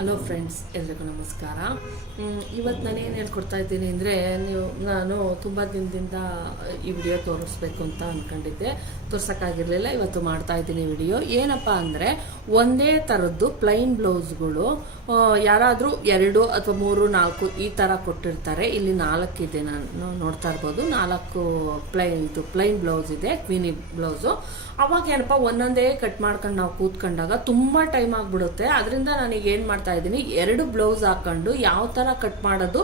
Hello friends, ಎಲ್ರಿಗೂ ನಮಸ್ಕಾರ. ಇವತ್ತು ನಾನೇನು ಹೇಳ್ಕೊಡ್ತಾ ಇದ್ದೀನಿ ಅಂದರೆ, ನಾನು ತುಂಬ ದಿನದಿಂದ ಈ ವಿಡಿಯೋ ತೋರಿಸ್ಬೇಕು ಅಂತ ಅಂದ್ಕೊಂಡಿದ್ದೆ, ತೋರ್ಸೋಕ್ಕಾಗಿರಲಿಲ್ಲ. ಇವತ್ತು ಮಾಡ್ತಾ ಇದ್ದೀನಿ ವಿಡಿಯೋ. ಏನಪ್ಪ ಅಂದರೆ, ಒಂದೇ ಥರದ್ದು ಪ್ಲೈನ್ ಬ್ಲೌಸ್ಗಳು ಯಾರಾದರೂ 2 ಅಥವಾ 3, 4 ಈ ಥರ ಕೊಟ್ಟಿರ್ತಾರೆ. ಇಲ್ಲಿ 4 ಇದೆ, ನಾನು ನೋಡ್ತಾ ಇರ್ಬೋದು. 4 ಪ್ಲೈನ್ ಬ್ಲೌಸ್ ಇದೆ, ಕ್ವೀನಿ ಬ್ಲೌಸು. ಅವಾಗ ಏನಪ್ಪ, ಒಂದೊಂದೇ ಕಟ್ ಮಾಡ್ಕೊಂಡು ನಾವು ಕೂತ್ಕೊಂಡಾಗ ತುಂಬ ಟೈಮ್ ಆಗಿಬಿಡುತ್ತೆ. ಅದರಿಂದ ನನಗೆ ಏನು ಮಾಡ್ತಾ ಇದ್ದೀನಿ, 2 ಬ್ಲೌಸ್ ಹಾಕೊಂಡು ಯಾವ ಥರ ಕಟ್ ಮಾಡೋದು,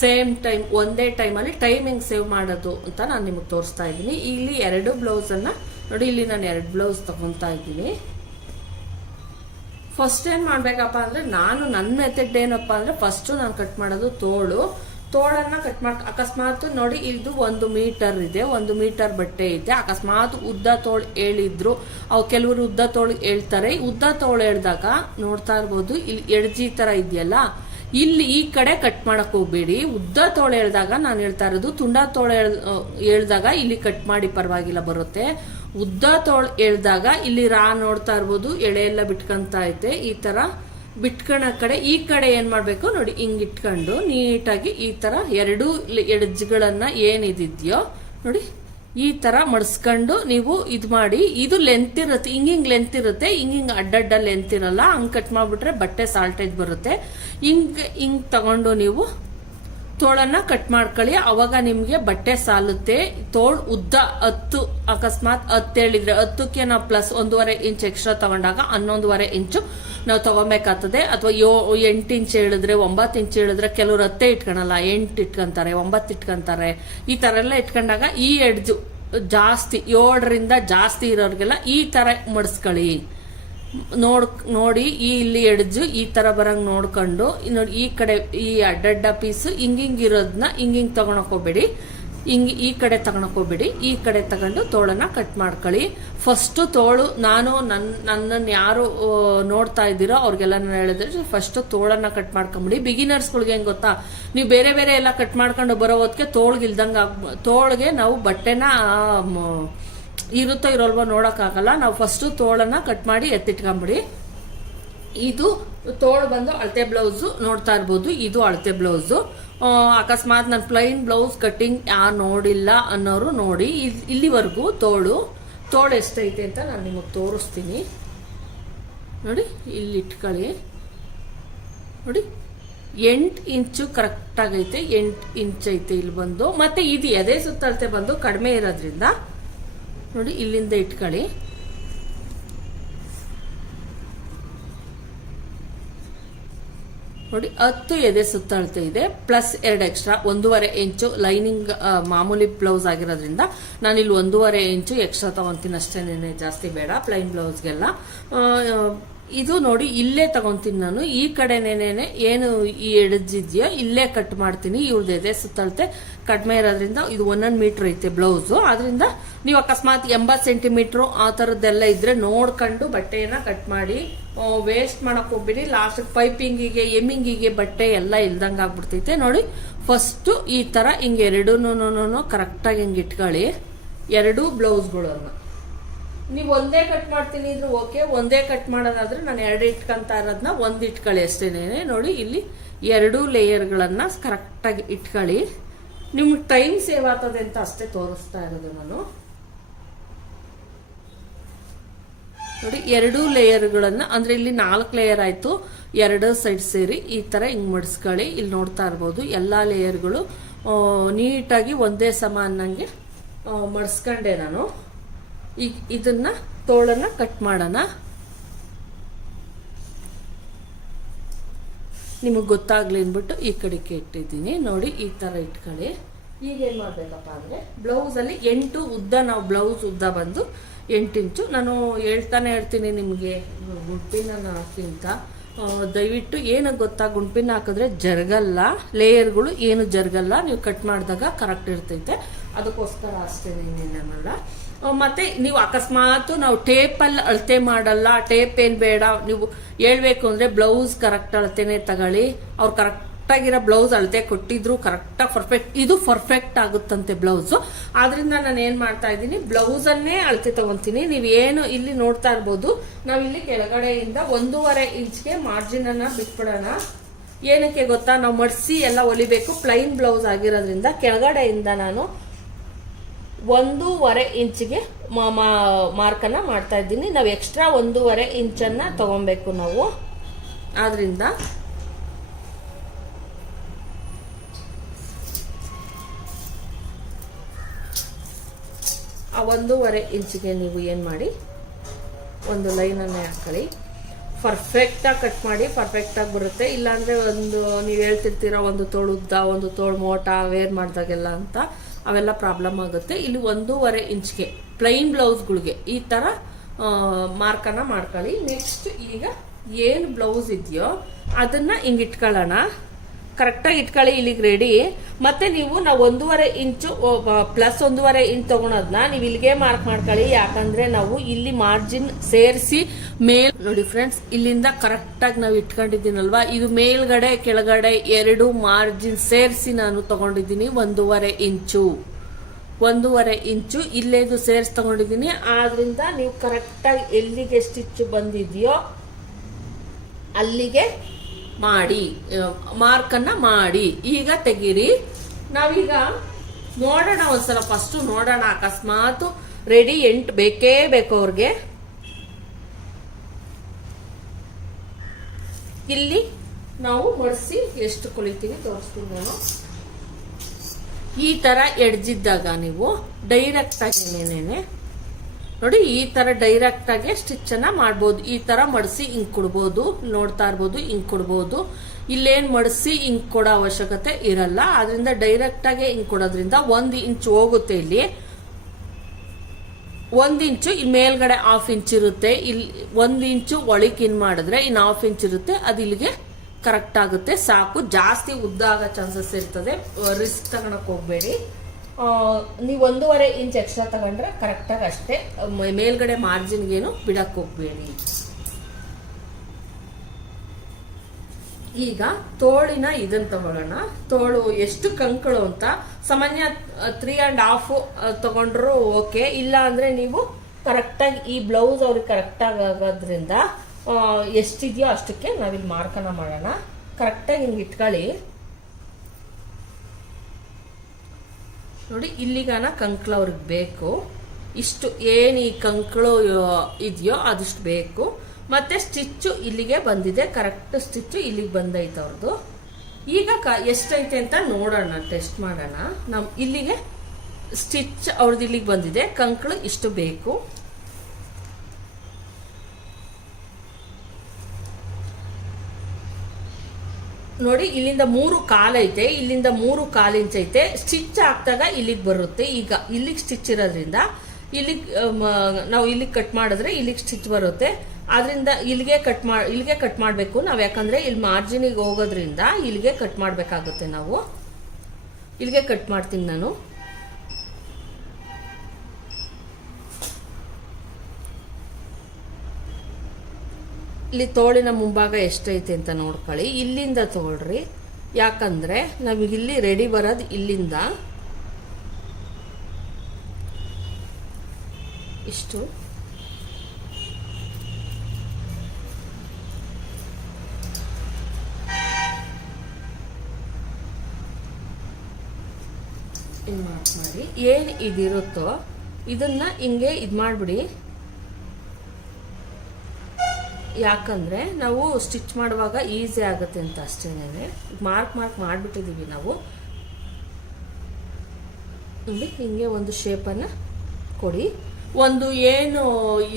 ಸೇಮ್ ಟೈಮ್ ಒಂದೇ ಟೈಮಲ್ಲಿ ಟೈಮಿಂಗ್ ಸೇವ್ ಮಾಡೋದು ಅಂತ ನಾನು ನಿಮಗೆ ತೋರಿಸ್ತಾ ಇದ್ದೀನಿ. ಇಲ್ಲಿ 2 ಬ್ಲೌಸನ್ನು ನೋಡಿ, ಇಲ್ಲಿ ನಾನು 2 ಬ್ಲೌಸ್ ತಗೊತಾ ಇದ್ದೀನಿ. ಫಸ್ಟ್ ಏನು ಮಾಡಬೇಕಪ್ಪ ಅಂದರೆ, ನನ್ನ ಮೆಥಡ್ ಏನಪ್ಪ ಅಂದರೆ, ಫಸ್ಟು ನಾನು ಕಟ್ ಮಾಡೋದು ತೋಳನ್ನು ಕಟ್ ಮಾಡಿ, ಅಕಸ್ಮಾತ್ ನೋಡಿ ಇದು 1 ಮೀಟರ್ ಇದೆ, 1 ಮೀಟರ್ ಬಟ್ಟೆ ಇದೆ. ಅಕಸ್ಮಾತ್ ಉದ್ದ ತೋಳು ಹೇಳಿದ್ರು, ಅವು ಕೆಲವರು ಉದ್ದ ತೋಳು ಹೇಳ್ತಾರೆ. ಉದ್ದ ತೋಳು ಹೇಳಿದಾಗ ನೋಡ್ತಾ ಇರ್ಬೋದು, ಇಲ್ಲಿ ಎಡ್ಜಿ ಥರ ಇದೆಯಲ್ಲ, ಇಲ್ಲಿ ಈ ಕಡೆ ಕಟ್ ಮಾಡಕ್ ಹೋಗ್ಬೇಡಿ. ಉದ್ದ ತೋಳು ಹೇಳಿದಾಗ ನಾನು ಹೇಳ್ತಾ ಇರೋದು, ತುಂಡ ತೋಳು ಹೇಳ್ದಾಗ ಇಲ್ಲಿ ಕಟ್ ಮಾಡಿ ಪರವಾಗಿಲ್ಲ, ಬರುತ್ತೆ. ಉದ್ದ ತೋಳು ಹೇಳ್ದಾಗ ಇಲ್ಲಿ ನೋಡ್ತಾ ಇರ್ಬೋದು, ಎಳೆ ಎಲ್ಲ ಬಿಟ್ಕೊಂತ ಐತೆ. ಈ ತರ ಬಿಟ್ಕೊಂಡ ಕಡೆ ಈ ಕಡೆ ಏನ್ ಮಾಡ್ಬೇಕು ನೋಡಿ, ಹಿಂಗ್ ಇಟ್ಕೊಂಡು ನೀಟಾಗಿ ಈ ತರ 2 ಎಡ್ಜ್ಗಳನ್ನ ಏನಿದೆಯೋ ನೋಡಿ, ಈ ತರ ಮಡ್ಸ್ಕೊಂಡು ನೀವು ಇದು ಮಾಡಿ. ಇದು ಲೆಂತ್ ಇರುತ್ತೆ, ಹಿಂಗ್ ಲೆಂತ್ ಇರುತ್ತೆ, ಹಿಂಗ್ ಅಡ್ಡಡ್ಡ ಲೆಂತ್ ಇರಲ್ಲ. ಹಂಗ್ ಕಟ್ ಮಾಡ್ಬಿಟ್ರೆ ಬಟ್ಟೆ ಸಾಲ್ಟೇಜ್ ಬರುತ್ತೆ. ಹಿಂಗ್ ತಗೊಂಡು ನೀವು ತೋಳನ್ನ ಕಟ್ ಮಾಡ್ಕೊಳ್ಳಿ. ಅವಾಗ ನಿಮ್ಗೆ ಬಟ್ಟೆ ಸಾಲುತ್ತೆ. ತೋಳು ಉದ್ದ 10, ಅಕಸ್ಮಾತ್ 10 ಹೇಳಿದ್ರೆ 10ಕ್ಕೆ ನಾವು ಪ್ಲಸ್ 1.5 ಇಂಚ್ ಎಕ್ಸ್ಟ್ರಾ ತಗೊಂಡಾಗ 11.5 ಇಂಚು ನಾವು ತಗೊಬೇಕಾಗ್ತದೆ. ಅಥವಾ 8 ಇಂಚ್ ಹೇಳಿದ್ರೆ, 9 ಇಂಚ್ ಹೇಳಿದ್ರೆ ಕೆಲವರು 10 ಇಟ್ಕೊಳಲ್ಲ, 8 ಇಟ್ಕೊಂತಾರೆ, 9 ಇಟ್ಕೊಂತಾರೆ. ಈ ತರ ಎಲ್ಲ ಇಟ್ಕೊಂಡಾಗ ಈ ಎಡ್ಜು ಜಾಸ್ತಿ 7ರಿಂದ ಜಾಸ್ತಿ ಇರೋರ್ಗೆಲ್ಲ ಈ ತರ ಮಡಿಸ್ಕೊಳ್ಳಿ. ನೋಡಿ ಇಲ್ಲಿ ಎಡ್ಜು ಈ ತರ ಬರಂಗ್ ನೋಡ್ಕೊಂಡು ನೋಡಿ, ಈ ಕಡೆ ಈ ಅಡ್ಡಡ್ಡ ಪೀಸು ಹಿಂಗಿರೋದನ್ನ ಹಿಂಗ್ ತಗೊಳಕ್ ಹೋಗ್ಬೇಡಿ, ಈ ಕಡೆ ತಗೊಳಕ್ ಹೋಗ್ಬೇಡಿ. ಈ ಕಡೆ ತಗೊಂಡು ತೋಳನ್ನ ಕಟ್ ಮಾಡ್ಕೊಳ್ಳಿ. ಫಸ್ಟ್ ತೋಳು ನನ್ನನ್ನು ಯಾರು ನೋಡ್ತಾ ಇದ್ದೀರೋ ಅವ್ರಿಗೆಲ್ಲ ನಾನು ಹೇಳಿದ್ರೆ, ಫಸ್ಟ್ ತೋಳನ್ನ ಕಟ್ ಮಾಡ್ಕೊಂಬಿಡಿ. ಬಿಗಿನರ್ಸ್ಗಳಿಗೆ ಹೆಂಗ್ ಗೊತ್ತಾ, ನೀವು ಬೇರೆ ಬೇರೆ ಎಲ್ಲ ಕಟ್ ಮಾಡ್ಕೊಂಡು ಬರೋ ಹೊತ್ತಿಗೆ ತೋಳ್ಗೆ ನಾವು ಬಟ್ಟೆನ ಇರುತ್ತೋ ಇರೋಲ್ವೋ ನೋಡೋಕ್ಕಾಗಲ್ಲ. ನಾವು ಫಸ್ಟ್ ತೋಳನ್ನ ಕಟ್ ಮಾಡಿ ಎತ್ತಿಟ್ಕೊಂಬಿಡಿ. ಇದು ತೋಳು ಬಂದು ಅಳತೆ ಬ್ಲೌಸು ನೋಡ್ತಾ ಇರ್ಬೋದು, ಇದು ಅಳತೆ ಬ್ಲೌಸು. ಅಕಸ್ಮಾತ್ ನಾನು ಪ್ಲೈನ್ ಬ್ಲೌಸ್ ಕಟ್ಟಿಂಗ್ ಯಾರು ನೋಡಿಲ್ಲ ಅನ್ನೋರು ನೋಡಿ, ಇಲ್ಲಿವರೆಗೂ ತೋಳು ಎಷ್ಟೈತೆ ಅಂತ ನಾನು ನಿಮಗೆ ತೋರಿಸ್ತೀನಿ. ನೋಡಿ, ಇಲ್ಲಿ ಇಟ್ಕೊಳ್ಳಿ. ನೋಡಿ 8 ಇಂಚು ಕರೆಕ್ಟ್ ಆಗೈತೆ, 8 ಇಂಚ್ ಐತೆ ಇಲ್ಲಿ ಬಂದು. ಮತ್ತೆ ಇದು ಎದೆ ಸುತ್ತಳತೆ ಬಂದು ಕಡಿಮೆ ಇರೋದ್ರಿಂದ ನೋಡಿ, ಇಲ್ಲಿಂದ ಇಟ್ಕೊಳ್ಳಿ. ನೋಡಿ 10 ಎದೆ ಸುತ್ತಳತೆ ಇದೆ, ಪ್ಲಸ್ 2 ಎಕ್ಸ್ಟ್ರಾ 1.5 ಇಂಚು ಲೈನಿಂಗ್. ಮಾಮೂಲಿ ಬ್ಲೌಸ್ ಆಗಿರೋದ್ರಿಂದ ನಾನು ಇಲ್ಲಿ 1.5 ಇಂಚು ಎಕ್ಸ್ಟ್ರಾ ತಗೊಂತೀನಿ ಅಷ್ಟೇನೆ, ಜಾಸ್ತಿ ಬೇಡ ಪ್ಲೈನ್ ಬ್ಲೌಸ್ಗೆಲ್ಲ. ಇದು ನೋಡಿ, ಇಲ್ಲೇ ತಗೊಂತೀನಿ ನಾನು. ಈ ಕಡೆನೇನೆ ಏನು ಈ ಎಡ್ಜಿದೆಯೋ ಇಲ್ಲೇ ಕಟ್ ಮಾಡ್ತೀನಿ. ಇವ್ರದ್ದು ಎದೆ ಸುತ್ತಳತೆ ಕಡಿಮೆ ಇರೋದ್ರಿಂದ ಇದು 1 ಮೀಟರ್ ಐತೆ ಬ್ಲೌಸು. ಆದ್ರಿಂದ ನೀವು ಅಕಸ್ಮಾತ್ 80 ಸೆಂಟಿಮೀಟ್ರು ಆ ಥರದ್ದೆಲ್ಲ ಇದ್ರೆ ನೋಡ್ಕೊಂಡು ಬಟ್ಟೆಯನ್ನ ಕಟ್ ಮಾಡಿ. ವೇಸ್ಟ್ ಮಾಡಕ್ ಹೋಗ್ಬಿಡಿ. ಲಾಸ್ಟ್ ಪೈಪಿಂಗಿಗೆ, ಎಮ್ಮಿಂಗಿಗೆ ಬಟ್ಟೆ ಎಲ್ಲ ಇಲ್ದಂಗೆ ಆಗ್ಬಿಡ್ತೈತೆ. ನೋಡಿ, ಫಸ್ಟ್ ಈ ತರ ಹಿಂಗೆ 2 ಕರೆಕ್ಟಾಗಿ ಹಿಂಗೆ ಇಟ್ಕೊಳ್ಳಿ. 2 ಬ್ಲೌಸ್ಗಳನ್ನು ನೀವು ಒಂದೇ ಕಟ್ ಮಾಡ್ತೀನಿ ಇದ್ರೆ ಓಕೆ, ಒಂದೇ ಕಟ್ ಮಾಡೋದಾದ್ರೆ ನಾನು 2 ಇಟ್ಕೊಂತ ಇರೋದನ್ನ 1 ಇಟ್ಕೊಳ್ಳಿ ಅಷ್ಟೇನೆ. ನೋಡಿ, ಇಲ್ಲಿ 2 ಲೇಯರ್ಗಳನ್ನ ಕರೆಕ್ಟಾಗಿ ಇಟ್ಕೊಳ್ಳಿ. ನಿಮ್ಗೆ ಟೈಮ್ ಸೇವ್ ಆಗ್ತದೆ ಅಂತ ಅಷ್ಟೇ ತೋರಿಸ್ತಾ ಇರೋದು ನಾನು. ನೋಡಿ, 2 ಲೇಯರ್ಗಳನ್ನ ಅಂದ್ರೆ ಇಲ್ಲಿ 4 ಲೇಯರ್ ಆಯ್ತು, 2 ಸೈಡ್ ಸೇರಿ ಈ ತರ ಹಿಂಗ್ ಮಡಿಸ್ಕೊಳ್ಳಿ. ಇಲ್ಲಿ ನೋಡ್ತಾ ಇರ್ಬೋದು, ಎಲ್ಲಾ ಲೇಯರ್ಗಳು ನೀಟಾಗಿ ಒಂದೇ ಸಮ ಅನ್ನಂಗೆ ಮಡಿಸ್ಕೊಂಡೆ ನಾನು. ಈಗ ಇದನ್ನ ತೋಳನ್ನ ಕಟ್ ಮಾಡೋಣ. ನಿಮಗೆ ಗೊತ್ತಾಗ್ಲಿ ಅಂದ್ಬಿಟ್ಟು ಈ ಕಡೆಗೆ ಇಟ್ಟಿದ್ದೀನಿ. ನೋಡಿ, ಈ ತರ ಇಟ್ಕೊಳ್ಳಿ. ಈಗ ಏನ್ ಮಾಡ್ಬೇಕಪ್ಪ ಅಂದ್ರೆ, ಬ್ಲೌಸ್ ಅಲ್ಲಿ 8 ಉದ್ದ, ನಾವು ಬ್ಲೌಸ್ ಉದ್ದ ಬಂದು 8 ಇಂಚು. ನಾನು ಹೇಳ್ತಾನೆ ಇರ್ತೀನಿ ನಿಮಗೆ, ಗುಂಡ್ಪಿನ ಹಾಕಿ ಅಂತ. ದಯವಿಟ್ಟು ಏನಕ್ಕೆ ಗೊತ್ತಾ, ಗುಂಡ್ಪಿನ ಹಾಕಿದ್ರೆ ಜರ್ಗಲ್ಲ, ಲೇಯರ್ಗಳು ಏನು ಜರ್ಗಲ್ಲ, ನೀವು ಕಟ್ ಮಾಡಿದಾಗ ಕರೆಕ್ಟ್ ಇರ್ತೈತೆ. ಅದಕ್ಕೋಸ್ಕರ ಅಷ್ಟೇ, ಇನ್ನೇನಲ್ಲ. ಮತ್ತೆ ನೀವು ಅಕಸ್ಮಾತ್ ನಾವು ಟೇಪಲ್ಲಿ ಅಳತೆ ಮಾಡಲ್ಲ, ಟೇಪ್ ಏನ್ ಬೇಡ, ನೀವು ಹೇಳ್ಬೇಕು ಅಂದ್ರೆ ಬ್ಲೌಸ್ ಕರೆಕ್ಟ್ ಅಳತೆನೆ ತಗೊಳ್ಳಿ. ಅವ್ರು ಕರೆಕ್ಟ್ ಕರೆಕ್ಟಾಗಿರೋ ಬ್ಲೌಸ್ ಅಳತೆ ಕೊಟ್ಟಿದ್ರು ಕರೆಕ್ಟಾಗಿ ಪರ್ಫೆಕ್ಟ್, ಇದು ಪರ್ಫೆಕ್ಟ್ ಆಗುತ್ತಂತೆ ಬ್ಲೌಸು. ಆದ್ರಿಂದ ನಾನು ಏನು ಮಾಡ್ತಾ ಇದ್ದೀನಿ, ಬ್ಲೌಸನ್ನೇ ಅಳತೆ ತಗೊಂತೀನಿ. ನೀವೇನು ಇಲ್ಲಿ ನೋಡ್ತಾ ಇರ್ಬೋದು, ನಾವಿಲ್ಲಿ ಕೆಳಗಡೆಯಿಂದ 1.5 ಇಂಚ್ಗೆ ಮಾರ್ಜಿನನ್ನು ಬಿಟ್ಬಿಡೋಣ. ಏನಕ್ಕೆ ಗೊತ್ತಾ, ನಾವು ಮಡ್ಸಿ ಎಲ್ಲ ಹೊಲಿಬೇಕು, ಪ್ಲೈನ್ ಬ್ಲೌಸ್ ಆಗಿರೋದ್ರಿಂದ ಕೆಳಗಡೆಯಿಂದ ನಾನು 1.5 ಇಂಚಿಗೆ ಮಾರ್ಕನ್ನು ಮಾಡ್ತಾ ಇದ್ದೀನಿ. ನಾವು ಎಕ್ಸ್ಟ್ರಾ 1.5 ಇಂಚನ್ನು ತಗೊಬೇಕು ನಾವು. ಆದ್ರಿಂದ ಆ 1.5 ಇಂಚಿಗೆ ನೀವು ಏನು ಮಾಡಿ, ಒಂದು ಲೈನನ್ನೇ ಹಾಕೊಳ್ಳಿ. ಪರ್ಫೆಕ್ಟಾಗಿ ಕಟ್ ಮಾಡಿ, ಪರ್ಫೆಕ್ಟಾಗಿ ಬರುತ್ತೆ. ಇಲ್ಲಾಂದರೆ ನೀವು ಹೇಳ್ತಿರ್ತೀರ ಒಂದು ತೋಳು ಉದ್ದ, ಒಂದು ತೋಳು ಮೋಟ ವೇರ್ ಮಾಡಿದಾಗೆಲ್ಲ ಅಂತ, ಅವೆಲ್ಲ ಪ್ರಾಬ್ಲಮ್ ಆಗುತ್ತೆ. ಇಲ್ಲಿ 1.5 ಇಂಚ್ಗೆ ಪ್ಲೈನ್ ಬ್ಲೌಸ್ಗಳಿಗೆ ಈ ಥರ ಮಾರ್ಕನ್ನು ಮಾಡ್ಕೊಳ್ಳಿ. ನೆಕ್ಸ್ಟ್ ಈಗ ಏನು ಬ್ಲೌಸ್ ಇದೆಯೋ ಅದನ್ನು ಹಿಂಗೆ ಇಟ್ಕೊಳ್ಳೋಣ, ಕರೆಕ್ಟಾಗಿ ಇಟ್ಕೊಳ್ಳಿ. ಇಲ್ಲಿಗೆ ರೆಡಿ. ಮತ್ತೆ ನಾವು 1.5 ಇಂಚು ಪ್ಲಸ್ 1.5 ಇಂಚ್ ತಗೊಳೋದನ್ನ ನೀವು ಇಲ್ಲಿಗೆ ಮಾರ್ಕ್ ಮಾಡ್ಕೊಳ್ಳಿ. ಯಾಕಂದ್ರೆ ನಾವು ಇಲ್ಲಿ ಮಾರ್ಜಿನ್ ಸೇರಿಸಿ ನೋಡಿ ಫ್ರೆಂಡ್ಸ್, ಇಲ್ಲಿಂದ ಕರೆಕ್ಟಾಗಿ ನಾವು ಇಟ್ಕೊಂಡಿದ್ದೀನಲ್ವಾ, ಇದು ಮೇಲ್ಗಡೆ ಕೆಳಗಡೆ 2 ಮಾರ್ಜಿನ್ ಸೇರಿಸಿ ನಾನು ತಗೊಂಡಿದ್ದೀನಿ 1.5 ಇಂಚು. 1.5 ಇಂಚು ಇಲ್ಲೇದು ಸೇರಿಸಿ ತಗೊಂಡಿದ್ದೀನಿ. ಆದ್ರಿಂದ ನೀವು ಕರೆಕ್ಟಾಗಿ ಎಲ್ಲಿಗೆ ಸ್ಟಿಚ್ ಬಂದಿದೆಯೋ ಅಲ್ಲಿಗೆ ಮಾಡಿ, ಮಾರ್ಕನ್ನ ಮಾಡಿ. ಈಗ ತೆಗೀರಿ. ನಾವೀಗ ನೋಡೋಣ, ಒಂದ್ಸಲ ಫಸ್ಟ್ ನೋಡೋಣ. ಅಕಸ್ಮಾತ್ ರೆಡಿ 8 ಬೇಕೇ ಬೇಕು ಅವ್ರಿಗೆ. ಇಲ್ಲಿ ನಾವು ಮಡಿಸಿ ಎಷ್ಟು ಕೊಳಿತೀವಿ ತೋರಿಸ್ತೀನಿ ನಾನು. ಈ ತರ ಎಡ್ಜಿದ್ದಾಗ ನೀವು ಡೈರೆಕ್ಟ್ ಆಗಿ ನೋಡಿ, ಈ ತರ ಡೈರೆಕ್ಟ್ ಆಗಿ ಸ್ಟಿಚ್ ಅನ್ನ ಮಾಡ್ಬೋದು. ಈ ತರ ಮಡಿಸಿ ಹಿಂಗ್ ಕೊಡ್ಬೋದು, ನೋಡ್ತಾ ಇರ್ಬೋದು, ಹಿಂಗ್ ಕೊಡ್ಬೋದು. ಇಲ್ಲೇನ್ ಮಡಿಸಿ ಹಿಂಗ್ ಕೊಡೋ ಅವಶ್ಯಕತೆ ಇರಲ್ಲ. ಆದ್ರಿಂದ ಡೈರೆಕ್ಟ್ ಆಗಿ ಹಿಂಗ್ ಕೊಡೋದ್ರಿಂದ 1 ಇಂಚ್ ಹೋಗುತ್ತೆ. ಇಲ್ಲಿ 1 ಇಂಚು ಇಲ್ಲಿ ಮೇಲ್ಗಡೆ 1/2 ಇಂಚ್ ಇರುತ್ತೆ. ಇಲ್ಲಿ 1 ಇಂಚು ಒಳಕ್ ಇನ್ ಮಾಡಿದ್ರೆ ಇನ್ನು 1/2 ಇಂಚ್ ಇರುತ್ತೆ. ಅದು ಇಲ್ಲಿಗೆ ಕರೆಕ್ಟ್ ಆಗುತ್ತೆ, ಸಾಕು. ಜಾಸ್ತಿ ಉದ್ದ ಆಗೋ ಚಾನ್ಸಸ್ ಇರ್ತದೆ, ರಿಸ್ಕ್ ತಗೊಳಕ್ ಹೋಗ್ಬೇಡಿ. ನೀವು 1.5 ಇಂಚ್ ಎಕ್ಸ್ಟ್ರಾ ತಗೊಂಡ್ರೆ ಕರೆಕ್ಟಾಗಿ ಅಷ್ಟೇ. ಮೇಲ್ಗಡೆ ಮಾರ್ಜಿನ್ಗೇನು ಬಿಡಕ್ ಹೋಗ್ಬೇಡಿ. ಈಗ ತೋಳಿನ ಇದನ್ನ ತಗೊಳ್ಳೋಣ. ತೋಳು ಎಷ್ಟು ಕಂಕಳು ಅಂತ ಸಾಮಾನ್ಯ 3.5 ತಗೊಂಡ್ರು ಓಕೆ. ಇಲ್ಲ ಅಂದ್ರೆ ನೀವು ಕರೆಕ್ಟಾಗಿ ಈ ಬ್ಲೌಸ್ ಅವ್ರಿಗೆ ಕರೆಕ್ಟಾಗಿ ಆಗೋದ್ರಿಂದ ಎಷ್ಟಿದೆಯೋ ಅಷ್ಟಕ್ಕೆ ನಾವಿಲ್ಲಿ ಮಾರ್ಕನ ಮಾಡೋಣ. ಕರೆಕ್ಟಾಗಿ ಹಿಂಗೆ ಇಟ್ಕೊಳ್ಳಿ. ನೋಡಿ, ಇಲ್ಲಿಗಾನ ಕಂಕಳು ಅವ್ರಿಗೆ ಬೇಕು. ಇಷ್ಟು ಏನು ಈ ಕಂಕಳು ಇದೆಯೋ ಅದಿಷ್ಟು ಬೇಕು. ಮತ್ತೆ ಸ್ಟಿಚ್ಚು ಇಲ್ಲಿಗೆ ಬಂದಿದೆ, ಕರೆಕ್ಟ್ ಸ್ಟಿಚ್ಚು ಇಲ್ಲಿಗೆ ಬಂದೈತೆ ಅವ್ರದ್ದು. ಈಗ ಎಷ್ಟೈತೆ ಅಂತ ನೋಡೋಣ, ಟೆಸ್ಟ್ ಮಾಡೋಣ. ಇಲ್ಲಿಗೆ ಸ್ಟಿಚ್ ಅವ್ರದ್ದು ಇಲ್ಲಿಗೆ ಬಂದಿದೆ, ಕಂಕಳು ಇಷ್ಟು ಬೇಕು. ನೋಡಿ, ಇಲ್ಲಿಂದ 3/4 ಐತೆ, ಇಲ್ಲಿಂದ 3/4 ಇಂಚ್ ಐತೆ. ಸ್ಟಿಚ್ ಹಾಕ್ದಾಗ ಇಲ್ಲಿಗೆ ಬರುತ್ತೆ. ಈಗ ಇಲ್ಲಿಗೆ ಸ್ಟಿಚ್ ಇರೋದ್ರಿಂದ ಇಲ್ಲಿಗೆ ನಾವು ಇಲ್ಲಿಗೆ ಕಟ್ ಮಾಡಿದ್ರೆ ಇಲ್ಲಿಗೆ ಸ್ಟಿಚ್ ಬರುತ್ತೆ. ಆದ್ರಿಂದ ಇಲ್ಲಿಗೆ ಕಟ್ ಮಾಡಬೇಕು ನಾವು. ಯಾಕಂದ್ರೆ ಇಲ್ಲಿ ಮಾರ್ಜಿನಿಗೆ ಹೋಗೋದ್ರಿಂದ ಇಲ್ಲಿಗೆ ಕಟ್ ಮಾಡಬೇಕಾಗುತ್ತೆ ನಾವು. ಇಲ್ಲಿಗೆ ಕಟ್ ಮಾಡ್ತೀನಿ ನಾನು. ಇಲ್ಲಿ ತೋಳಿನ ಮುಂಭಾಗ ಎಷ್ಟೈತೆ ಅಂತ ನೋಡ್ಕೊಳ್ಳಿ. ಇಲ್ಲಿಂದ ತಗೊಳ್ರಿ, ಯಾಕಂದ್ರೆ ನಮಗಿಲ್ಲಿ ರೆಡಿ ಬರೋದು ಇಲ್ಲಿಂದ. ಇಷ್ಟು ಮಾರ್ಕ್ ಮಾಡಿ. ಏನು ಇದಿರುತ್ತೋ ಇದನ್ನ ಹಿಂಗೆ ಇದು ಮಾಡಿಬಿಡಿ. ಯಾಕಂದ್ರೆ ನಾವು ಸ್ಟಿಚ್ ಮಾಡುವಾಗ ಈಸಿ ಆಗುತ್ತೆ ಅಂತ ಅಷ್ಟೇನೆ. ಮಾರ್ಕ್ ಮಾಡಿಬಿಟ್ಟಿದ್ದೀವಿ ನಾವು. ಇಲ್ಲಿ ಹಿಂಗೆ ಒಂದು ಶೇಪನ್ನು ಕೊಡಿ. ಒಂದು ಏನು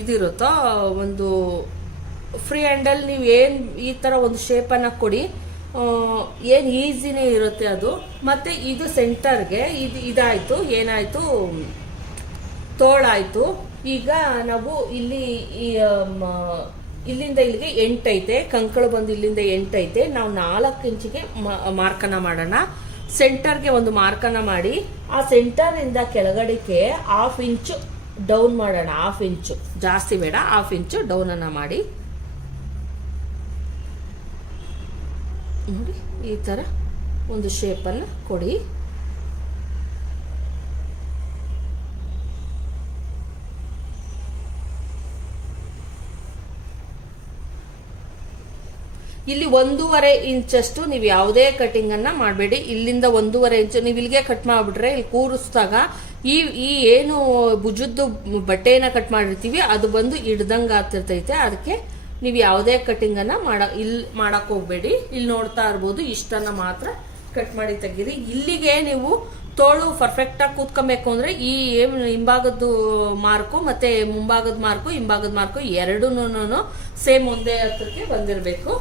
ಇದಿರುತ್ತೋ ಒಂದು ಫ್ರೀ ಹ್ಯಾಂಡಲ್ ನೀವು ಏನು ಈ ಥರ ಒಂದು ಶೇಪನ್ನು ಕೊಡಿ. ಏನು ಈಸಿನೇ ಇರುತ್ತೆ ಅದು. ಮತ್ತೆ ಇದು ಸೆಂಟರ್ಗೆ ಇದಾಯಿತು, ಏನಾಯಿತು, ತೋಳಾಯಿತು. ಈಗ ನಾವು ಇಲ್ಲಿಂದ ಇಲ್ಲಿಗೆ 8 ಐತೆ, ಕಂಕಳು ಬಂದು ಇಲ್ಲಿಂದ 8 ಐತೆ. ನಾವು 4 ಇಂಚಿಗೆ ಮಾರ್ಕನ್ನ ಮಾಡೋಣ. ಸೆಂಟರ್ಗೆ ಒಂದು ಮಾರ್ಕನ್ನ ಮಾಡಿ, ಆ ಸೆಂಟರ್ ಇಂದ ಕೆಳಗಡೆಗೆ 1/2 ಇಂಚು ಡೌನ್ ಮಾಡೋಣ. 1/2 ಇಂಚು, ಜಾಸ್ತಿ ಬೇಡ, 1/2 ಇಂಚು ಡೌನ್ ಅನ್ನ ಮಾಡಿ. ನೋಡಿ, ಈ ತರ ಒಂದು ಶೇಪನ್ನು ಕೊಡಿ. ಇಲ್ಲಿ 1.5 ಇಂಚಷ್ಟು ನೀವು ಯಾವುದೇ ಕಟಿಂಗ್ ಅನ್ನ ಮಾಡಬೇಡಿ. ಇಲ್ಲಿಂದ 1.5 ಇಂಚು ನೀವು ಇಲ್ಲಿಗೆ ಕಟ್ ಮಾಡಿಬಿಟ್ರೆ ಇಲ್ಲಿ ಕೂರಿಸಿದಾಗ ಈ ಏನು ಭುಜದ್ದು ಬಟ್ಟೆನ ಕಟ್ ಮಾಡಿರ್ತೀವಿ ಅದು ಬಂದು ಹಿಡ್ದಂಗೆ ಆಗ್ತಿರ್ತೈತೆ. ಅದಕ್ಕೆ ನೀವು ಯಾವುದೇ ಕಟಿಂಗ್ ಅನ್ನ ಮಾಡಕ್ ಹೋಗ್ಬೇಡಿ. ಇಲ್ಲಿ ನೋಡ್ತಾ ಇರ್ಬೋದು, ಇಷ್ಟನ್ನ ಮಾತ್ರ ಕಟ್ ಮಾಡಿ ತೆಗೀರಿ. ಇಲ್ಲಿಗೆ ನೀವು ತೋಳು ಪರ್ಫೆಕ್ಟ್ ಆಗಿ ಕೂತ್ಕೊಬೇಕು ಅಂದ್ರೆ ಈ ಹಿಂಭಾಗದ್ದು ಮಾರ್ಕು ಮತ್ತೆ ಮುಂಭಾಗದ ಮಾರ್ಕು ಹಿಂಭಾಗದ ಮಾರ್ಕು ಎರಡೂ ಸೇಮ್ ಒಂದೇ ಹತ್ರಕ್ಕೆ ಬಂದಿರಬೇಕು.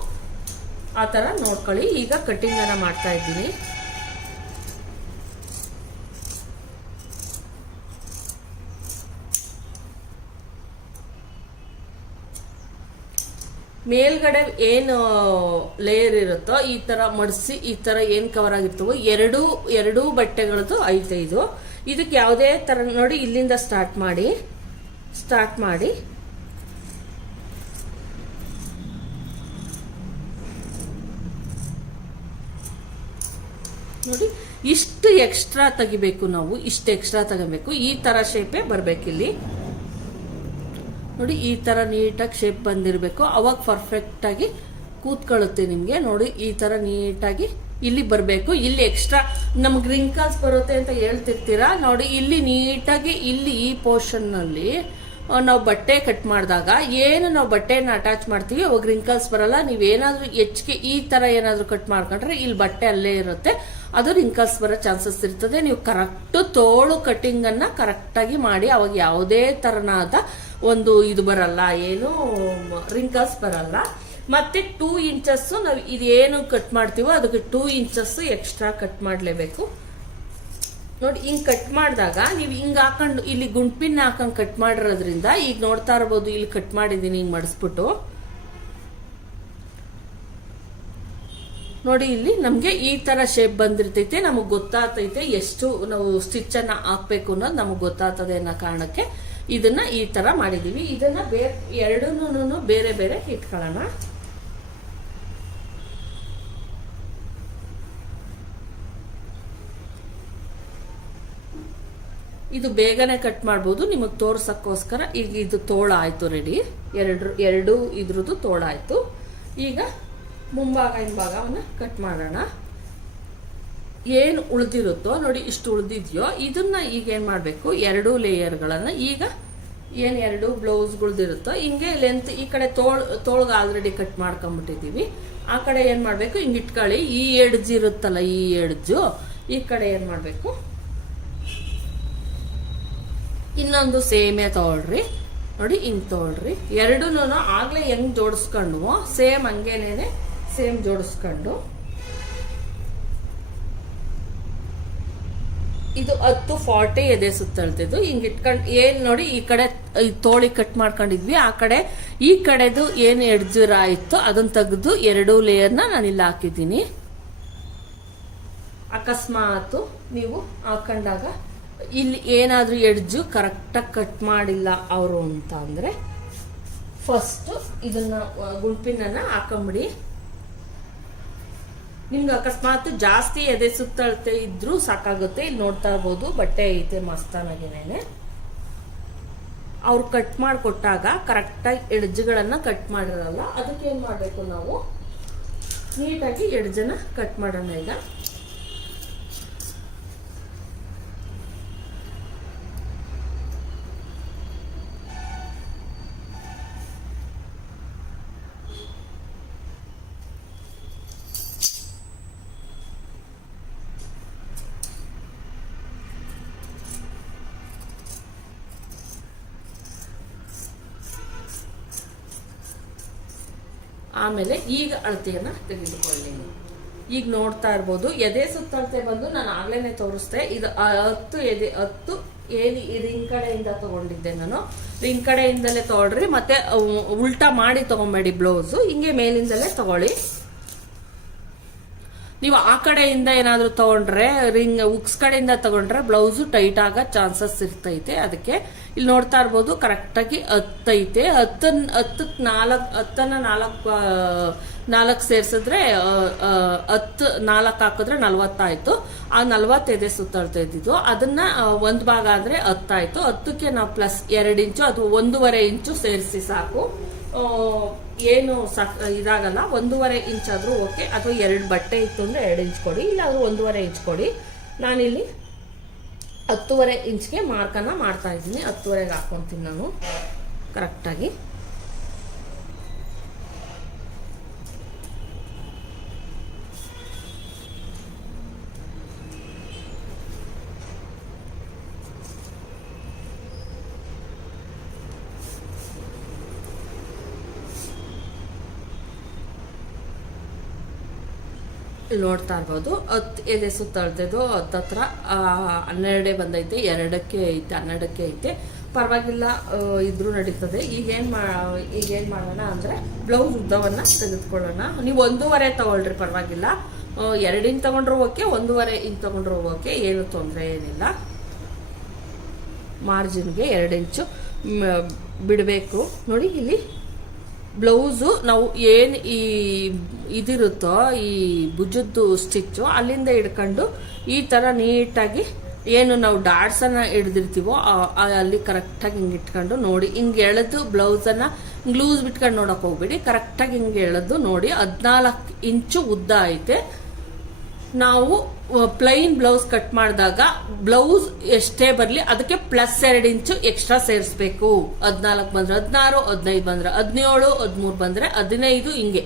ಆ ತರ ನೋಡ್ಕೊಳ್ಳಿ. ಈಗ ಕಟಿಂಗ್ ಅನ್ನ ಮಾಡ್ತಾ ಇದ್ದೀನಿ. ಮೇಲ್ಗಡೆ ಏನು ಲೇಯರ್ ಇರುತ್ತೋ ಈ ತರ ಮಡಿಸಿ ಈ ತರ ಏನ್ ಕವರ್ ಆಗಿರ್ತವೋ ಎರಡೂ ಬಟ್ಟೆಗಳದ್ದು ಐತೆ ಇದು. ಇದಕ್ಕೆ ಯಾವುದೇ ತರ ನೋಡಿ, ಇಲ್ಲಿಂದ ಸ್ಟಾರ್ಟ್ ಮಾಡಿ ನೋಡಿ ಇಷ್ಟು ಎಕ್ಸ್ಟ್ರಾ ತೆಗಿಬೇಕು. ನಾವು ಇಷ್ಟು ಎಕ್ಸ್ಟ್ರಾ ತಗೋಬೇಕು. ಈ ತರ ಶೇಪೇ ಬರ್ಬೇಕಿಲ್ಲಿ ನೋಡಿ. ಈ ತರ ನೀಟಾಗಿ ಶೇಪ್ ಬಂದಿರಬೇಕು. ಅವಾಗ ಪರ್ಫೆಕ್ಟ್ ಆಗಿ ಕೂತ್ಕೊಳ್ಳುತ್ತೆ ನಿಮ್ಗೆ. ನೋಡಿ ಈ ತರ ನೀಟಾಗಿ ಇಲ್ಲಿ ಬರಬೇಕು. ಇಲ್ಲಿ ಎಕ್ಸ್ಟ್ರಾ ನಮ್ಗೆ ರಿಂಕಲ್ಸ್ ಬರುತ್ತೆ ಅಂತ ಹೇಳ್ತಿರ್ತೀರಾ ನೋಡಿ. ಇಲ್ಲಿ ನೀಟಾಗಿ ಇಲ್ಲಿ ಈ ಪೋರ್ಷನ್ ನಲ್ಲಿ ನಾವು ಬಟ್ಟೆ ಕಟ್ ಮಾಡಿದಾಗ ಏನು ನಾವು ಬಟ್ಟೆನ ಅಟ್ಯಾಚ್ ಮಾಡ್ತೀವಿ ಅವಾಗ ರಿಂಕಲ್ಸ್ ಬರಲ್ಲ. ನೀವೇನಾದ್ರೂ ಹೆಚ್ಚಿಗೆ ಈ ತರ ಏನಾದ್ರೂ ಕಟ್ ಮಾಡ್ಕೊಂಡ್ರೆ ಇಲ್ಲಿ ಬಟ್ಟೆ ಅಲ್ಲೇ ಇರುತ್ತೆ, ಅದು ರಿಂಕಲ್ಸ್ ಬರೋ ಚಾನ್ಸಸ್ ಇರ್ತದೆ. ನೀವು ಕರೆಕ್ಟ್ ತೋಳು ಕಟಿಂಗ್ ಅನ್ನ ಕರೆಕ್ಟ್ ಆಗಿ ಮಾಡಿ. ಅವಾಗ ಯಾವುದೇ ತರನಾದ ಒಂದು ಇದು ಬರಲ್ಲ, ಏನು ರಿಂಕಲ್ಸ್ ಬರಲ್ಲ. ಮತ್ತೆ 2 ಇಂಚಸ್ ನಾವು ಇದೇನು ಕಟ್ ಮಾಡ್ತೀವೋ ಅದಕ್ಕೆ 2 ಇಂಚಸ್ ಎಕ್ಸ್ಟ್ರಾ ಕಟ್ ಮಾಡಲೇಬೇಕು. ನೋಡಿ ಹಿಂಗ್ ಕಟ್ ಮಾಡಿದಾಗ ನೀವು ಹಿಂಗ್ ಹಾಕೊಂಡು ಇಲ್ಲಿ ಗುಂಡ್ಪಿನ್ ಹಾಕೊಂಡ್ ಕಟ್ ಮಾಡಿರೋದ್ರಿಂದ ಈಗ ನೋಡ್ತಾ ಇರ್ಬೋದು, ಇಲ್ಲಿ ಕಟ್ ಮಾಡಿದೀನಿ ಹಿಂಗ್ ಮಡಿಸ್ಬಿಟ್ಟು. ನೋಡಿ ಇಲ್ಲಿ ನಮ್ಗೆ ಈ ತರ ಶೇಪ್ ಬಂದಿರ್ತೈತೆ. ನಮಗ್ ಗೊತ್ತಾಗ್ತೈತೆ ಎಷ್ಟು ನಾವು ಸ್ಟಿಚ್ ಅನ್ನ ಹಾಕ್ಬೇಕು ಅನ್ನೋದು ನಮಗ್ ಗೊತ್ತಾಗ್ತದೆ ಅನ್ನೋ ಕಾರಣಕ್ಕೆ ಇದನ್ನ ಈ ತರ ಮಾಡಿದೀವಿ. ಇದನ್ನ ಎರಡೂನು ಬೇರೆ ಬೇರೆ ಇಟ್ಕೊಳ್ಳೋಣ. ಇದು ಬೇಗನೆ ಕಟ್ ಮಾಡ್ಬೋದು, ನಿಮಗೆ ತೋರ್ಸಕ್ಕೋಸ್ಕರ. ಈಗ ಇದು ತೋಳ ಆಯ್ತು ರೆಡಿ. ಎರಡು ಇದ್ರದ್ದು ತೋಳ ಆಯ್ತು. ಈಗ ಮುಂಭಾಗ ಹಿಂಭಾಗವನ್ನ ಕಟ್ ಮಾಡೋಣ. ಏನು ಉಳಿದಿರುತ್ತೋ ನೋಡಿ, ಇಷ್ಟು ಉಳಿದಿದ್ಯೋ ಇದನ್ನ ಈಗ ಏನ್ ಮಾಡ್ಬೇಕು, 2 ಲೇಯರ್ಗಳನ್ನ ಈಗ ಏನ್ 2 ಬ್ಲೌಸ್ಗಳ್ದಿರುತ್ತೋ ಹಿಂಗೆ ಲೆಂತ್ ಈ ಕಡೆ ತೋಳ್ಗ ಆಲ್ರೆಡಿ ಕಟ್ ಮಾಡ್ಕೊಂಡ್ಬಿಟ್ಟಿದೀವಿ. ಆ ಕಡೆ ಏನ್ ಮಾಡ್ಬೇಕು, ಹಿಂಗ್ ಇಟ್ಕೊಳ್ಳಿ. ಈ ಎಡ್ಜ್ ಇರುತ್ತಲ್ಲ, ಈ ಎಡ್ಜು ಈ ಕಡೆ ಏನ್ ಮಾಡ್ಬೇಕು, ಇನ್ನೊಂದು ಸೇಮೇ ತಗೊಳ್ರಿ. ನೋಡಿ ಹಿಂಗ್ ತಗೊಳ್ರಿ. ಎರಡೂನು ಆಗ್ಲೇ ಹೆಂಗ್ ಜೋಡಿಸ್ಕೊಂಡ್ವೋ ಸೇಮ್ ಹಂಗೇನೇನೆ ಸೇಮ್ ಜೋಡಿಸ್ಕೊಂಡು ಇದು 10-40 ಎದೆ ಸುತ್ತಳ್ತಿದ್ದು ಹಿಂಗ್ ಇಟ್ಕೊಂಡು ಏನ್ ನೋಡಿ ಈ ಕಡೆ ತೋಳಿ ಕಟ್ ಮಾಡ್ಕೊಂಡಿದ್ವಿ. ಆ ಕಡೆ ಈ ಕಡೆದು ಏನ್ ಎಡ್ಜರ ಇತ್ತು ಅದನ್ನ ತೆಗೆದು 2 ಲೇಯರ್ನ ನಾನು ಇಲ್ಲಿ ಹಾಕಿದ್ದೀನಿ. ಅಕಸ್ಮಾತ್ ನೀವು ಹಾಕೊಂಡಾಗ ಇಲ್ಲಿ ಏನಾದ್ರೂ ಎಡ್ಜು ಕರೆಕ್ಟಾಗಿ ಕಟ್ ಮಾಡಿಲ್ಲ ಅವರು ಅಂತ ಅಂದ್ರೆ ಫಸ್ಟ್ ಇದನ್ನ ಗುಂಪಿನನ್ನ ಹಾಕೊಂಬಿಡಿ. ನಿಮ್ಗೆ ಅಕಸ್ಮಾತ್ ಜಾಸ್ತಿ ಎದೆ ಸುತ್ತಳತೆ ಇದ್ರೂ ಸಾಕಾಗುತ್ತೆ. ಇಲ್ಲಿ ನೋಡ್ತಾ ಇರ್ಬೋದು ಬಟ್ಟೆ ಐತೆ ಮಸ್ತಾನಾಗೇನೆ. ಅವ್ರು ಕಟ್ ಮಾಡಿಕೊಟ್ಟಾಗ ಕರೆಕ್ಟಾಗಿ ಎಡ್ಜ್ಗಳನ್ನ ಕಟ್ ಮಾಡಿರಲ್ಲ. ಅದಕ್ಕೆ ಏನ್ ಮಾಡ್ಬೇಕು, ನಾವು ನೀಟಾಗಿ ಎಡ್ಜನ್ನ ಕಟ್ ಮಾಡೋಣ. ಈಗ ಆಮೇಲೆ ಈಗ ಅಳತೆಯನ್ನ ತೆಗೆದುಕೊಳ್ಳಿ. ಈಗ ನೋಡ್ತಾ ಇರ್ಬೋದು ಎದೆ ಸುತ್ತಳತೆ ಬಂದು ನಾನು ಆಗ್ಲೇನೆ ತೋರಿಸ್ದೆ. ಇದು 10 ಎದೆ 10 ಏನಿ ರಿಂಗ್ ಕಡೆಯಿಂದ ತಗೊಂಡಿದ್ದೆ ನಾನು. ರಿಂಗ್ ಕಡೆಯಿಂದಲೇ ತಗೊಳ್ರಿ, ಮತ್ತೆ ಉಲ್ಟಾ ಮಾಡಿ ತಗೊಂಬೇಡಿ ಬ್ಲೌಸು. ಹಿಂಗೆ ಮೇಲಿಂದಲೇ ತಗೊಳ್ಳಿ. ನೀವು ಆ ಕಡೆಯಿಂದ ಏನಾದರೂ ತಗೊಂಡ್ರೆ ರಿಂಗ್ ಉಕ್ಸ್ ಕಡೆಯಿಂದ ತಗೊಂಡ್ರೆ ಬ್ಲೌಸು ಟೈಟ್ ಆಗೋ ಚಾನ್ಸಸ್ ಇರ್ತೈತೆ. ಅದಕ್ಕೆ ಇಲ್ಲಿ ನೋಡ್ತಾ ಇರ್ಬೋದು ಕರೆಕ್ಟಾಗಿ 10 ಐತೆ. 10ನ್ನ ನಾಲ್ಕು ಸೇರಿಸಿದ್ರೆ 4 ಹಾಕಿದ್ರೆ 40 ಆಯ್ತು. ಆ 40 ಎದೆ ಸುತ್ತಳ್ತಾ ಇದ್ದಿದ್ದು ಅದನ್ನ ಒಂದು ಭಾಗ ಆದ್ರೆ 10 ಆಯ್ತು. 10ಕ್ಕೆ ನಾವು ಪ್ಲಸ್ 2 ಇಂಚು ಅದು 1.5 ಇಂಚು ಸೇರಿಸಿ ಸಾಕು. ಏನು ಇದಾಗಲ್ಲ. 1.5 ಇಂಚ್ ಆದ್ರೂ ಓಕೆ. ಅಥವಾ 2 ಬಟ್ಟೆ ಇತ್ತು ಅಂದ್ರೆ 2 ಇಂಚ್ ಕೊಡಿ, ಇಲ್ಲ ಅದು 1.5 ಇಂಚ್ ಕೊಡಿ. ನಾನಿಲ್ಲಿ 10.5 ಇಂಚ್ಗೆ ಮಾರ್ಕನ್ನ ಮಾಡ್ತಾ ಇದ್ದೀನಿ. 10.5ಗೆ ಹಾಕೊಂತೀನಿ ನಾನು ಕರೆಕ್ಟಾಗಿ. ನೋಡ್ತಾ ಇರ್ಬೋದು 10 ಎದೆ ಸುತ್ತಳ್ತಿದ್ದು 10 ಹತ್ರ 12 ಬಂದೈತೆ. 2ಕ್ಕೆ ಐತೆ, 12ಕ್ಕೆ ಐತೆ, ಪರವಾಗಿಲ್ಲ, ಇದ್ರೂ ನಡೀತದೆ. ಈಗೇನ್ ಮಾಡೋಣ ಅಂದ್ರೆ ಬ್ಲೌಸ್ ಉದ್ದವನ್ನ ತೆಗೆದುಕೊಳ್ಳೋಣ. ನೀವು 1.5 ತಗೊಳ್ರಿ, ಪರವಾಗಿಲ್ಲ. 2 ಇಂಚ್ ತಗೊಂಡ್ರು ಓಕೆ, 1.5 ಇಂಚ್ ತಗೊಂಡ್ರು ಓಕೆ, ಏನು ತೊಂದರೆ ಏನಿಲ್ಲ. ಮಾರ್ಜಿನ್ಗೆ 2 ಇಂಚು ಬಿಡಬೇಕು. ನೋಡಿ ಇಲ್ಲಿ ಬ್ಲೌಸು ನಾವು ಏನು ಇದಿರುತ್ತೋ ಈ ಭುಜದ್ದು ಸ್ಟಿಚ್ಚು ಅಲ್ಲಿಂದ ಹಿಡ್ಕೊಂಡು ಈ ಥರ ನೀಟಾಗಿ ಏನು ನಾವು ಡಾಟ್ಸನ್ನು ಹಿಡ್ದಿರ್ತೀವೋ ಅಲ್ಲಿ ಕರೆಕ್ಟಾಗಿ ಹಿಂಗೆ ಇಟ್ಕೊಂಡು ನೋಡಿ, ಹಿಂಗೆ ಎಳೆದು ಬ್ಲೌಸನ್ನು ಲೂಸ್ ಬಿಟ್ಕೊಂಡು ನೋಡೋಕೆ ಹೋಗ್ಬೇಡಿ. ಕರೆಕ್ಟಾಗಿ ಹಿಂಗೆ ಎಳೆದು ನೋಡಿ 14 ಇಂಚು ಉದ್ದ ಐತೆ. ನಾವು ಪ್ಲೈನ್ ಬ್ಲೌಸ್ ಕಟ್ ಮಾಡಿದಾಗ ಬ್ಲೌಸ್ ಎಷ್ಟೇ ಬರಲಿ ಅದಕ್ಕೆ ಪ್ಲಸ್ 2 ಇಂಚು ಎಕ್ಸ್ಟ್ರಾ ಸೇರಿಸ್ಬೇಕು. 14 ಬಂದ್ರೆ 16, 15 ಬಂದ್ರೆ 17, 13 ಬಂದ್ರೆ 15, ಹಿಂಗೆ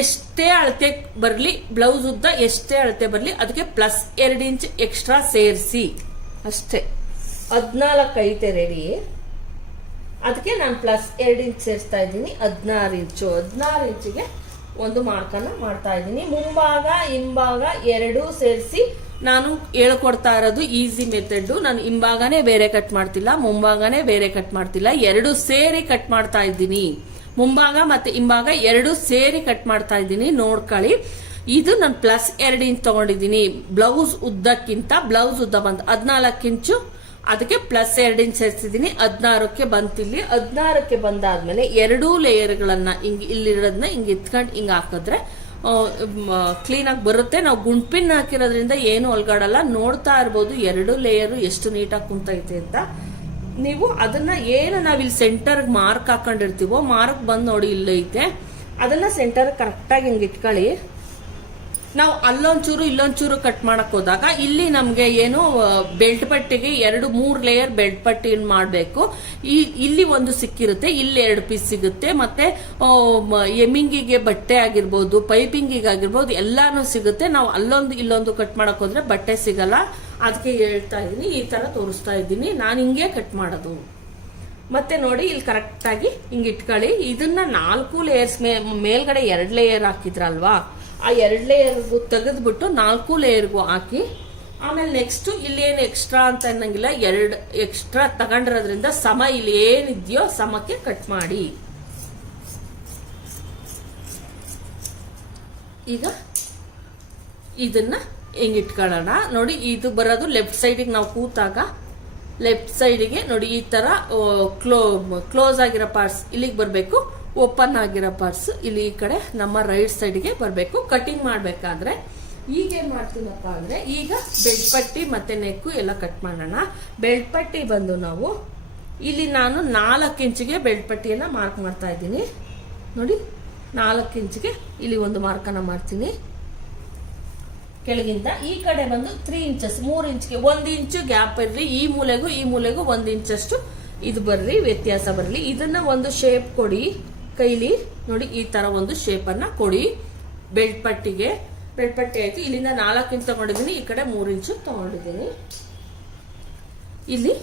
ಎಷ್ಟೇ ಅಳತೆ ಬರಲಿ ಬ್ಲೌಸ್ ಉದ್ದ ಎಷ್ಟೇ ಅಳತೆ ಬರಲಿ ಅದಕ್ಕೆ ಪ್ಲಸ್ 2 ಇಂಚ್ ಎಕ್ಸ್ಟ್ರಾ ಸೇರಿಸಿ ಅಷ್ಟೇ. 14 ಐತೆ ರೆಡಿ, ಅದಕ್ಕೆ ನಾನು ಪ್ಲಸ್ 2 ಇಂಚ್ ಸೇರಿಸ್ತಾ ಇದ್ದೀನಿ. 16 ಇಂಚು. 16 ಇಂಚಿಗೆ ಒಂದು ಮಾರ್ಕನ್ನ ಮಾಡ್ತಾ ಇದ್ದೀನಿ. ಮುಂಭಾಗ ಹಿಂಭಾಗ ಎರಡೂ ಸೇರಿಸಿ ನಾನು ಹೇಳ್ಕೊಡ್ತಾ ಇರೋದು ಈಸಿ ಮೆಥಡ್. ನಾನು ಹಿಂಭಾಗನೇ ಬೇರೆ ಕಟ್ ಮಾಡ್ತಿಲ್ಲ, ಮುಂಭಾಗನೇ ಬೇರೆ ಕಟ್ ಮಾಡ್ತಿಲ್ಲ, ಎರಡು ಸೇರಿ ಕಟ್ ಮಾಡ್ತಾ ಇದ್ದೀನಿ. ಮುಂಭಾಗ ಮತ್ತೆ ಹಿಂಭಾಗ ಎರಡು ಸೇರಿ ಕಟ್ ಮಾಡ್ತಾ ಇದ್ದೀನಿ, ನೋಡ್ಕೊಳ್ಳಿ. ಇದು ನಾನು ಪ್ಲಸ್ 2 ಇಂಚ್ ತಗೊಂಡಿದ್ದೀನಿ. ಬ್ಲೌಸ್ ಉದ್ದಕ್ಕಿಂತ ಬ್ಲೌಸ್ ಉದ್ದ ಬಂತು 14 ಇಂಚು, ಅದಕ್ಕೆ ಪ್ಲಸ್ 2 ಇಂಚ್ ಸೇರಿಸಿದ್ದೀನಿ. 16ಕ್ಕೆ ಬಂತಿಲ್ಲಿ. 16ಕ್ಕೆ ಬಂದಾದ್ಮೇಲೆ 2 ಲೇಯರ್ಗಳನ್ನ ಹಿಂಗ್ ಇಲ್ಲಿರೋದನ್ನ ಹಿಂಗ್ ಎತ್ಕೊಂಡು ಹಿಂಗ್ ಹಾಕಿದ್ರೆ ಕ್ಲೀನ್ ಆಗಿ ಬರುತ್ತೆ. ನಾವು ಗುಂಡ್ಪಿನ್ ಹಾಕಿರೋದ್ರಿಂದ ಏನು ಒಳಗಾಡಲ್ಲ. ನೋಡ್ತಾ ಇರ್ಬೋದು 2 ಲೇಯರ್ ಎಷ್ಟು ನೀಟಾಗಿ ಕುಂತೈತೆ ಅಂತ. ನೀವು ಅದನ್ನ ಏನು ನಾವಿಲ್ಲಿ ಸೆಂಟರ್ ಮಾರ್ಕ್ ಹಾಕೊಂಡಿರ್ತೀವೋ ಮಾರ್ಕ್ ಬಂದ್ ನೋಡಿ ಇಲ್ಲೈತೆ, ಅದನ್ನ ಸೆಂಟರ್ ಕರೆಕ್ಟಾಗಿ ಹಿಂಗ್ ಇಟ್ಕೊಳ್ಳಿ. ನಾವು ಅಲ್ಲೊಂಚೂರು ಇಲ್ಲೊಂಚೂರು ಕಟ್ ಮಾಡಕ್ ಹೋದಾಗ ಇಲ್ಲಿ ನಮ್ಗೆ ಏನು ಬೆಲ್ಟ್ ಪಟ್ಟಿಗೆ 2-3 ಲೇಯರ್ ಬೆಲ್ಟ್ ಪಟ್ಟಿ ಮಾಡಬೇಕು. ಇಲ್ಲಿ ಒಂದು ಸಿಕ್ಕಿರುತ್ತೆ, ಇಲ್ಲಿ 2 ಪೀಸ್ ಸಿಗುತ್ತೆ. ಮತ್ತೆ ಎಮ್ಮಿಂಗಿಗೆ ಬಟ್ಟೆ ಆಗಿರ್ಬೋದು, ಪೈಪಿಂಗಿಗೆ ಆಗಿರ್ಬೋದು, ಎಲ್ಲಾನು ಸಿಗುತ್ತೆ. ನಾವು ಅಲ್ಲೊಂದು ಇಲ್ಲೊಂದು ಕಟ್ ಮಾಡಕ್ ಹೋದ್ರೆ ಬಟ್ಟೆ ಸಿಗಲ್ಲ. ಅದಕ್ಕೆ ಹೇಳ್ತಾ ಇದೀನಿ, ಈ ತರ ತೋರಿಸ್ತಾ ಇದ್ದೀನಿ. ನಾನು ಹಿಂಗೆ ಕಟ್ ಮಾಡೋದು. ಮತ್ತೆ ನೋಡಿ ಇಲ್ಲಿ ಕರೆಕ್ಟಾಗಿ ಹಿಂಗ್ ಇಟ್ಕೊಳ್ಳಿ. ಇದನ್ನ 4 ಲೇಯರ್ಸ್ ಮೇಲ್ಗಡೆ 2 ಲೇಯರ್ ಹಾಕಿದ್ರಲ್ವಾ, ಆ 2 ಲೇಯರ್ಗೂ ತೆಗೆದ್ಬಿಟ್ಟು 4 ಲೇಯರ್ಗೂ ಹಾಕಿ ಆಮೇಲೆ ನೆಕ್ಸ್ಟ್ ಇಲ್ಲಿ ಏನು ಎಕ್ಸ್ಟ್ರಾ ಅಂತ ಅನ್ನಂಗಿಲ್ಲ, 2 ಎಕ್ಸ್ಟ್ರಾ ತಗೊಂಡಿರೋದ್ರಿಂದ ಸಮ ಇಲ್ಲಿ ಏನಿದೆಯೋ ಸಮಕ್ಕೆ ಕಟ್ ಮಾಡಿ. ಈಗ ಇದನ್ನ ಹಿಂಗ್ ಇಟ್ಕೊಳ್ಳೋಣ. ನೋಡಿ ಇದು ಬರೋದು ಲೆಫ್ಟ್ ಸೈಡಿಗೆ ನಾವು ಕೂತಾಗ ಲೆಫ್ಟ್ ಸೈಡಿಗೆ ನೋಡಿ ಈ ತರ ಕ್ಲೋಸ್ ಆಗಿರೋ ಪಾರ್ಟ್ಸ್ ಇಲ್ಲಿಗೆ ಬರಬೇಕು, ಓಪನ್ ಆಗಿರೋ ಪಾರ್ಟ್ಸ್ ಇಲ್ಲಿ ಈ ಕಡೆ ನಮ್ಮ ರೈಟ್ ಸೈಡ್ಗೆ ಬರಬೇಕು. ಕಟಿಂಗ್ ಮಾಡ್ಬೇಕಾದ್ರೆ ಈಗ ಏನ್ ಮಾಡ್ತೀನಪ್ಪ ಅಂದ್ರೆ, ಈಗ ಬೆಲ್ಟ್ ಪಟ್ಟಿ ಮತ್ತೆ ನೆಕ್ಕು ಎಲ್ಲ ಕಟ್ ಮಾಡೋಣ. ಬೆಲ್ಟ್ ಪಟ್ಟಿ ಬಂದು ನಾವು ಇಲ್ಲಿ ನಾನು 4 ಇಂಚಿಗೆ ಬೆಲ್ಟ್ ಪಟ್ಟಿಯನ್ನ ಮಾರ್ಕ್ ಮಾಡ್ತಾ ಇದ್ದೀನಿ. ನೋಡಿ 4 ಇಂಚಿಗೆ ಇಲ್ಲಿ ಒಂದು ಮಾರ್ಕನ್ನ ಮಾಡ್ತೀನಿ. ಕೆಳಗಿಂದ ಈ ಕಡೆ ಬಂದು 3 ಇಂಚಸ್ 3 ಇಂಚ್ಗೆ 1 ಇಂಚು ಗ್ಯಾಪ್ ಇರಲಿ. ಈ ಮೂಲೆಗೂ 1 ಇಂಚಷ್ಟು ಇದು ಬರ್ಲಿ, ವ್ಯತ್ಯಾಸ ಬರಲಿ. ಇದನ್ನ ಒಂದು ಶೇಪ್ ಕೊಡಿ ಕೈಲಿ. ನೋಡಿ ಈ ತರ ಒಂದು ಶೇಪ್ ಅನ್ನ ಕೊಡಿ ಬೆಲ್ಟ್ ಪಟ್ಟಿಗೆ. ಬೆಲ್ಟ್ ಪಟ್ಟಿ ಆಯ್ತು. ಇಲ್ಲಿಂದ 4 ಇಂಚ್ ತಗೊಂಡಿದ್ದೀನಿ, ಈ ಕಡೆ 3 ಇಂಚು ತಗೊಂಡಿದ್ದೀನಿ. ಇಲ್ಲಿ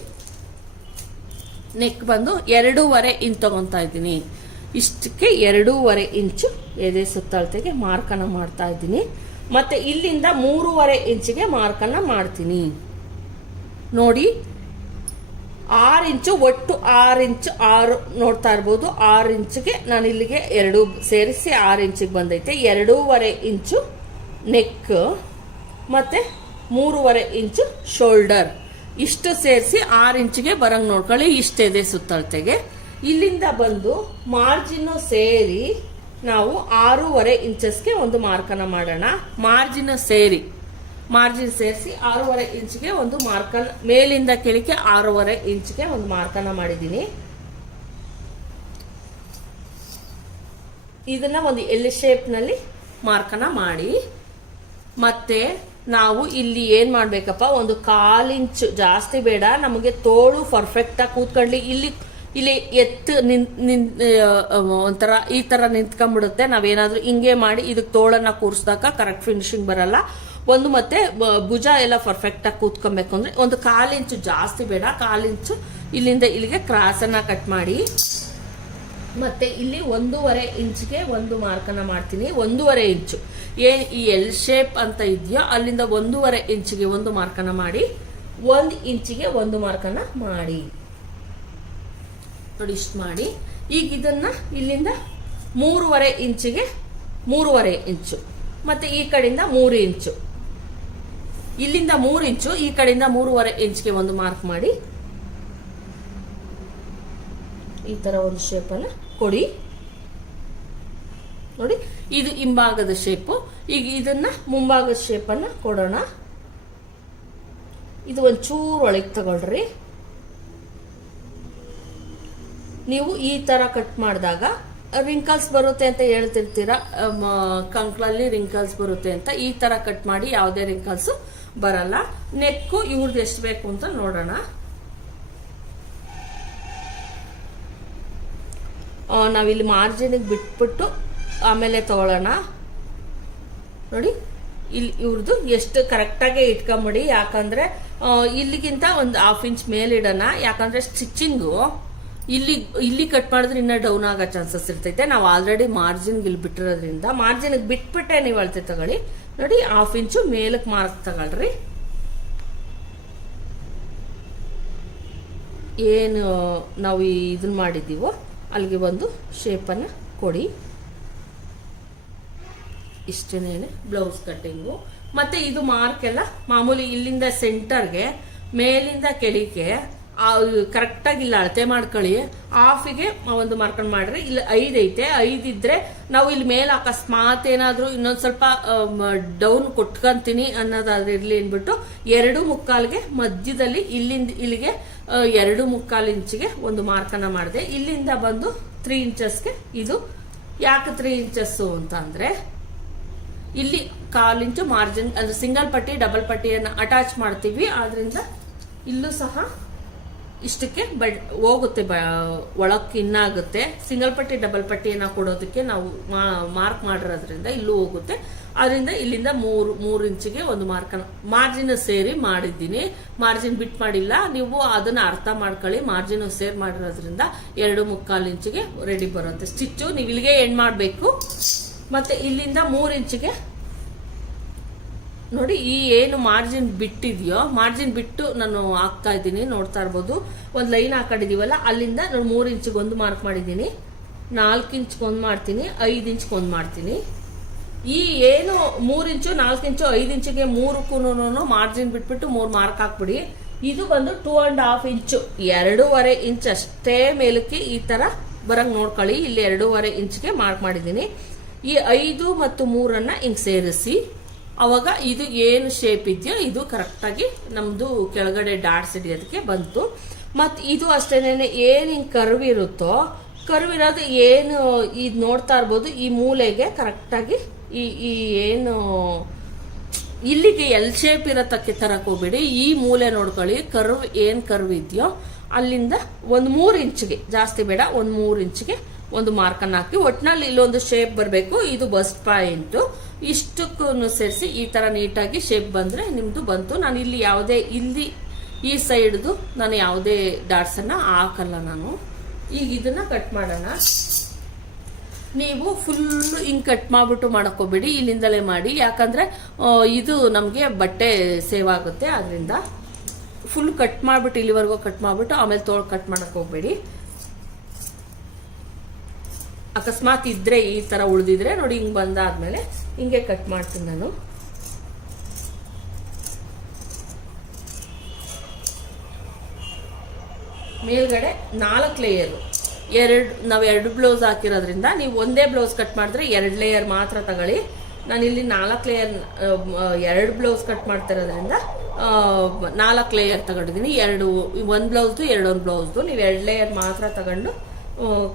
ನೆಕ್ ಬಂದು 2.5 ಇಂಚ್ ತಗೊಂತಾ ಇದ್ದೀನಿ. ಇಷ್ಟಕ್ಕೆ 2.5 ಇಂಚು ಎದೆ ಸುತ್ತಳತೆಗೆ ಮಾರ್ಕನ್ನ ಮಾಡ್ತಾ ಇದ್ದೀನಿ. ಮತ್ತೆ ಇಲ್ಲಿಂದ 3.5 ಇಂಚಿಗೆ ಮಾರ್ಕನ್ನ ಮಾಡ್ತೀನಿ. ನೋಡಿ 6 ಇಂಚು, ಒಟ್ಟು 6 ಇಂಚು 6 ನೋಡ್ತಾ ಇರ್ಬೋದು. 6 ಇಂಚಿಗೆ ನಾನು ಇಲ್ಲಿಗೆ 2 ಸೇರಿಸಿ 6 ಇಂಚಿಗೆ ಬಂದೈತೆ. 2.5 ಇಂಚು ನೆಕ್ ಮತ್ತು 3.5 ಇಂಚು ಶೋಲ್ಡರ್, ಇಷ್ಟು ಸೇರಿಸಿ 6 ಇಂಚಿಗೆ ಬರಂಗ್ ನೋಡ್ಕೊಳ್ಳಿ. ಇಷ್ಟಿದೆ ಸುತ್ತಳತೆಗೆ. ಇಲ್ಲಿಂದ ಬಂದು ಮಾರ್ಜಿನ್ ಸೇರಿ ನಾವು 6.5 ಇಂಚಸ್ಗೆ ಒಂದು ಮಾರ್ಕನ್ನ ಮಾಡೋಣ. ಮಾರ್ಜಿನ್ ಸೇರಿಸಿ 6.5 ಇಂಚ್ಗೆ ಒಂದು ಮಾರ್ಕನ್, ಮೇಲಿಂದ ಕೆಳಗೆ 6.5 ಇಂಚ್ಗೆ ಒಂದು ಮಾರ್ಕನ್ನ ಮಾಡಿದ್ದೀನಿ. ಇದನ್ನ ಒಂದು ಎಲ್ ಶೇಪ್ ನಲ್ಲಿ ಮಾರ್ಕನ್ನ ಮಾಡಿ, ಮತ್ತೆ ನಾವು ಇಲ್ಲಿ ಏನ್ ಮಾಡ್ಬೇಕಪ್ಪ, ಒಂದು 1/4 ಇಂಚು, ಜಾಸ್ತಿ ಬೇಡ, ನಮಗೆ ತೋಳು ಪರ್ಫೆಕ್ಟ್ ಆಗಿ ಕೂತ್ಕೊಳ್ಳಿ. ಇಲ್ಲಿ ಎತ್ತು ಒಂಥರ ಈ ತರ ನಿಂತ್ಕೊಂಡ್ಬಿಡುತ್ತೆ. ನಾವೇನಾದ್ರೂ ಹಿಂಗೆ ಮಾಡಿ ಇದಕ್ಕೆ ತೋಳನ್ನ ಕೂರಿಸಿದಾಗ ಕರೆಕ್ಟ್ ಫಿನಿಶಿಂಗ್ ಬರಲ್ಲ. ಒಂದು ಮತ್ತೆ ಭುಜ ಎಲ್ಲ ಪರ್ಫೆಕ್ಟ್ ಆಗಿ ಕೂತ್ಕೊಬೇಕು ಅಂದ್ರೆ ಒಂದು 1/4 ಇಂಚು, ಜಾಸ್ತಿ ಬೇಡ, 1/4 ಇಂಚು ಇಲ್ಲಿಂದ ಇಲ್ಲಿಗೆ ಕ್ರಾಸ್ ಅನ್ನ ಕಟ್ ಮಾಡಿ, ಮತ್ತೆ ಇಲ್ಲಿ 1.5 ಇಂಚ್ಗೆ ಒಂದು ಮಾರ್ಕನ್ನ ಮಾಡ್ತೀನಿ. 1.5 ಇಂಚು ಏನ್ ಈ ಎಲ್ ಶೇಪ್ ಅಂತ ಇದೆಯೋ ಅಲ್ಲಿಂದ 1.5 ಇಂಚಿಗೆ ಒಂದು ಮಾರ್ಕನ್ನ ಮಾಡಿ, 1 ಇಂಚಿಗೆ ಒಂದು ಮಾರ್ಕನ್ನ ಮಾಡಿ ನೋಡಿ. ಇಷ್ಟು ಮಾಡಿ ಈಗ ಇದನ್ನ ಇಲ್ಲಿಂದ 3.5 ಇಂಚಿಗೆ 3.5 ಇಂಚು, ಮತ್ತೆ ಈ ಕಡೆಯಿಂದ 3 ಇಂಚು, ಇಲ್ಲಿಂದ 3 ಇಂಚು, ಈ ಕಡೆಯಿಂದ 3.5 ಇಂಚ್ಗೆ ಒಂದು ಮಾರ್ಕ್ ಮಾಡಿ ಈ ತರ ಒಂದು ಶೇಪ್ ಅನ್ನ ಕೊಡಿ ನೋಡಿ. ಇದು ಹಿಂಭಾಗದ ಶೇಪು. ಈಗ ಇದನ್ನ ಮುಂಭಾಗದ ಶೇಪ್ ಅನ್ನ ಕೊಡೋಣ. ಇದು ಒಂಚೂರು ಒಳಗೆ ತಗೊಳ್ರಿ. ನೀವು ಈ ತರ ಕಟ್ ಮಾಡಿದಾಗ ರಿಂಕಲ್ಸ್ ಬರುತ್ತೆ ಅಂತ ಹೇಳ್ತಿರ್ತೀರಾ, ಕಂಕ್ಳಲ್ಲಿ ರಿಂಕಲ್ಸ್ ಬರುತ್ತೆ ಅಂತ. ಈ ತರ ಕಟ್ ಮಾಡಿ ಯಾವುದೇ ರಿಂಕಲ್ಸ್ ಬರಲ್ಲ. ನೆಕ್ಕು ಇವ್ರದ್ದು ಎಷ್ಟು ಬೇಕು ಅಂತ ನೋಡೋಣ. ನಾವಿಲ್ಲಿ ಮಾರ್ಜಿನಿಗೆ ಬಿಟ್ಬಿಟ್ಟು ಆಮೇಲೆ ತಗೊಳ್ಳೋಣ ನೋಡಿ. ಇಲ್ಲಿ ಇವ್ರದ್ದು ಎಷ್ಟು ಕರೆಕ್ಟಾಗೆ ಇಟ್ಕೊಂಬಿಡಿ, ಯಾಕಂದ್ರೆ ಇಲ್ಲಿಗಿಂತ ಒಂದು 1/2 ಇಂಚ್ ಮೇಲಿಡೋಣ. ಯಾಕಂದ್ರೆ ಸ್ಟಿಚಿಂಗು ಇಲ್ಲಿ ಕಟ್ ಮಾಡಿದ್ರೆ ಇನ್ನೂ ಡೌನ್ ಆಗೋ ಚಾನ್ಸಸ್ ಇರ್ತೈತೆ. ನಾವು ಆಲ್ರೆಡಿ ಮಾರ್ಜಿನ್ಗೆ ಇಲ್ಲಿ ಬಿಟ್ಟಿರೋದ್ರಿಂದ ಮಾರ್ಜಿನ್ಗೆ ಬಿಟ್ಬಿಟ್ಟೆ ನೀವು ಅಳತೆ ತಗೊಳ್ಳಿ ನೋಡಿ. 1/2 ಇಂಚು ಮೇಲಕ್ಕೆ ಮಾರ್ಕ್ ತಗೊಳ್ರಿ. ಏನು ನಾವು ಇದನ್ನ ಮಾಡಿದ್ದೀವೋ ಅಲ್ಲಿಗೆ ಒಂದು ಶೇಪನ್ನು ಕೊಡಿ. ಇಷ್ಟೇನೆ ಬ್ಲೌಸ್ ಕಟ್ಟಿಂಗು. ಮತ್ತೆ ಇದು ಮಾರ್ಕ್ ಎಲ್ಲ ಮಾಮೂಲಿ ಇಲ್ಲಿಂದ ಸೆಂಟರ್ಗೆ ಮೇಲಿಂದ ಕೆಳಗೆ ಕರೆಕ್ಟಾಗಿ ಇಲ್ಲ ಅಳತೆ ಮಾಡ್ಕೊಳ್ಳಿ. 1/2ಗೆ ಒಂದು ಮಾರ್ಕನ್ ಮಾಡ್ರಿ. ಇಲ್ಲಿ 5 ಐತೆ, 5 ಇದ್ರೆ ನಾವು ಇಲ್ಲಿ ಮೇಲೆ ಅಕಸ್ಮಾತ್ ಏನಾದ್ರೂ ಇನ್ನೊಂದ್ ಸ್ವಲ್ಪ ಡೌನ್ ಕೊಟ್ಕೊಂತೀನಿ ಅನ್ನೋದಾದ್ರೆ ಇರ್ಲಿ ಅಂದ್ಬಿಟ್ಟು 2.25ಗೆ ಮಧ್ಯದಲ್ಲಿ ಇಲ್ಲಿಂದ ಇಲ್ಲಿಗೆ 2.25 ಇಂಚಿಗೆ ಒಂದು ಮಾರ್ಕನ್ನ ಮಾಡಿದೆ. ಇಲ್ಲಿಂದ ಬಂದು 3 ಇಂಚಸ್ಗೆ. ಇದು ಯಾಕೆ 3 ಇಂಚಸ್ ಅಂತ ಅಂದ್ರೆ ಇಲ್ಲಿ 1/4 ಇಂಚು ಮಾರ್ಜಿನ್ ಅಂದ್ರೆ ಸಿಂಗಲ್ ಪಟ್ಟಿ ಡಬಲ್ ಪಟ್ಟಿಯನ್ನ ಅಟ್ಯಾಚ್ ಮಾಡ್ತೀವಿ. ಆದ್ರಿಂದ ಇಲ್ಲೂ ಸಹ ಇಷ್ಟಕ್ಕೆ ಹೋಗುತ್ತೆ, ಒಳಕ್ಕೆ ಇನ್ನಾಗುತ್ತೆ. ಸಿಂಗಲ್ ಪಟ್ಟಿ ಡಬಲ್ ಪಟ್ಟಿಯನ್ನ ಕೊಡೋದಕ್ಕೆ ನಾವು ಮಾರ್ಕ್ ಮಾಡಿರೋದ್ರಿಂದ ಇಲ್ಲೂ ಹೋಗುತ್ತೆ. ಅದರಿಂದ ಇಲ್ಲಿಂದ 3 ಇಂಚಿಗೆ ಒಂದು ಮಾರ್ಜಿನ್ ಸೇರಿ ಮಾಡಿದ್ದೀನಿ. ಮಾರ್ಜಿನ್ ಬಿಟ್ ಮಾಡಿಲ್ಲ. ನೀವು ಅದನ್ನ ಅರ್ಥ ಮಾಡ್ಕೊಳ್ಳಿ. ಮಾರ್ಜಿನ್ ಸೇರ್ ಮಾಡಿರೋದ್ರಿಂದ 2.25 ಇಂಚಿಗೆ ರೆಡಿ ಬರುತ್ತೆ ಸ್ಟಿಚ್ಚು. ನೀವು ಇಲ್ಲಿಗೆ ಎಂಡ್ ಮಾಡಬೇಕು. ಮತ್ತೆ ಇಲ್ಲಿಂದ 3 ಇಂಚಿಗೆ ನೋಡಿ. ಈ ಏನು ಮಾರ್ಜಿನ್ ಬಿಟ್ಟಿದೆಯೋ ಮಾರ್ಜಿನ್ ಬಿಟ್ಟು ನಾನು ಹಾಕ್ತಾ ಇದ್ದೀನಿ, ನೋಡ್ತಾ ಇರ್ಬೋದು. ಒಂದು ಲೈನ್ ಹಾಕೊಂಡಿದೀವಲ್ಲ ಅಲ್ಲಿಂದ ನಾನು 3 ಇಂಚಿಗೆ ಒಂದು ಮಾರ್ಕ್ ಮಾಡಿದ್ದೀನಿ, 4 ಇಂಚ್ಗೆ ಒಂದು ಮಾಡ್ತೀನಿ, 5 ಇಂಚ್ಗೆ ಒಂದು ಮಾಡ್ತೀನಿ. ಈ ಏನು 3 ಇಂಚು 4 ಇಂಚು 5 ಇಂಚಿಗೆ 3ಕ್ಕೂ ಮಾರ್ಜಿನ್ ಬಿಟ್ಬಿಟ್ಟು 3 ಮಾರ್ಕ್ ಹಾಕ್ಬಿಡಿ. ಇದು ಬಂದು 2.5 ಇಂಚು, 2.5 ಇಂಚ್ ಅಷ್ಟೇ ಮೇಲಕ್ಕೆ ಈ ತರ ಬರಂಗ್ ನೋಡ್ಕೊಳ್ಳಿ. ಇಲ್ಲಿ 2.5 ಇಂಚ್ಗೆ ಮಾರ್ಕ್ ಮಾಡಿದ್ದೀನಿ. ಈ 5 ಮತ್ತು 3ಅನ್ನ ಹಿಂಗ್ ಸೇರಿಸಿ ಅವಾಗ ಇದು ಏನು ಶೇಪ್ ಇದೆಯೋ ಇದು ಕರೆಕ್ಟಾಗಿ ನಮ್ದು ಕೆಳಗಡೆ ಡಾಟ್ಸ್ ಹಿಡಿಯೋದಕ್ಕೆ ಬಂತು. ಮತ್ತು ಇದು ಅಷ್ಟೇನೆ ಏನು ಹಿಂಗೆ ಕರ್ವ್ ಇರುತ್ತೋ, ಕರ್ವ್ ಇರೋದು ಏನು ಇದು ನೋಡ್ತಾ ಇರ್ಬೋದು. ಈ ಮೂಲೆಗೆ ಕರೆಕ್ಟಾಗಿ ಈ ಏನು ಇಲ್ಲಿಗೆ ಎಲ್ ಶೇಪ್ ಇರತ್ತಕ್ಕೆ ತರಕ್ ಹೋಗ್ಬೇಡಿ. ಈ ಮೂಲೆ ನೋಡ್ಕೊಳ್ಳಿ, ಕರ್ವ್ ಏನು ಕರ್ವ್ ಇದೆಯೋ ಅಲ್ಲಿಂದ ಒಂದು 3 ಇಂಚಿಗೆ, ಜಾಸ್ತಿ ಬೇಡ, ಒಂದು 3 ಇಂಚಿಗೆ ಒಂದು ಮಾರ್ಕನ್ನು ಹಾಕಿ. ಒಟ್ಟಿನಲ್ಲಿ ಇಲ್ಲೊಂದು ಶೇಪ್ ಬರಬೇಕು. ಇದು ಬಸ್ಟ್ ಪಾಯಿಂಟು. ಇಷ್ಟಕ್ಕೂ ಸೇರಿಸಿ ಈ ತರ ನೀಟಾಗಿ ಶೇಪ್ ಬಂದ್ರೆ ನಿಮ್ದು ಬಂತು. ನಾನು ಇಲ್ಲಿ ಯಾವುದೇ ಈ ಸೈಡ್ದು ನಾನು ಯಾವುದೇ ಡಾಟ್ಸ್ ಅನ್ನ ಹಾಕಲ್ಲ ನಾನು. ಈಗ ಇದನ್ನ ಕಟ್ ಮಾಡೋಣ. ನೀವು ಫುಲ್ ಹಿಂಗ್ ಕಟ್ ಮಾಡ್ಬಿಟ್ಟು ಮಾಡಕೋಬೇಡಿ, ಇಲ್ಲಿಂದಲೇ ಮಾಡಿ. ಯಾಕಂದ್ರೆ ಇದು ನಮ್ಗೆ ಬಟ್ಟೆ ಸೇವ್ ಆಗುತ್ತೆ. ಅದರಿಂದ ಫುಲ್ ಕಟ್ ಮಾಡ್ಬಿಟ್ಟು ಇಲ್ಲಿವರೆಗೂ ಕಟ್ ಮಾಡ್ಬಿಟ್ಟು ಆಮೇಲೆ ತೋಳ್ ಕಟ್ ಮಾಡಕ್ ಹೋಗ್ಬೇಡಿ. ಅಕಸ್ಮಾತ್ ಇದ್ರೆ ಈ ತರ ಉಳಿದಿದ್ರೆ ನೋಡಿ ಹಿಂಗ್ ಬಂದಾದ್ಮೇಲೆ ಹಿಂಗೆ ಕಟ್ ಮಾಡ್ತೀನಿ ನಾನು. ಮೇಲ್ಗಡೆ 4 ಲೇಯರು. ನಾವು 2 ಬ್ಲೌಸ್ ಹಾಕಿರೋದ್ರಿಂದ ನೀವು ಒಂದೇ ಬ್ಲೌಸ್ ಕಟ್ ಮಾಡಿದ್ರೆ 2 ಲೇಯರ್ ಮಾತ್ರ ತಗೊಳ್ಳಿ. ನಾನಿಲ್ಲಿ 4 ಲೇಯರ್ 2 ಬ್ಲೌಸ್ ಕಟ್ ಮಾಡ್ತಿರೋದ್ರಿಂದ 4 ಲೇಯರ್ ತಗೊಂಡಿದ್ದೀನಿ. 1 ಬ್ಲೌಸ್ದು 2 ಬ್ಲೌಸ್ದು ನೀವು 2 ಲೇಯರ್ ಮಾತ್ರ ತಗೊಂಡು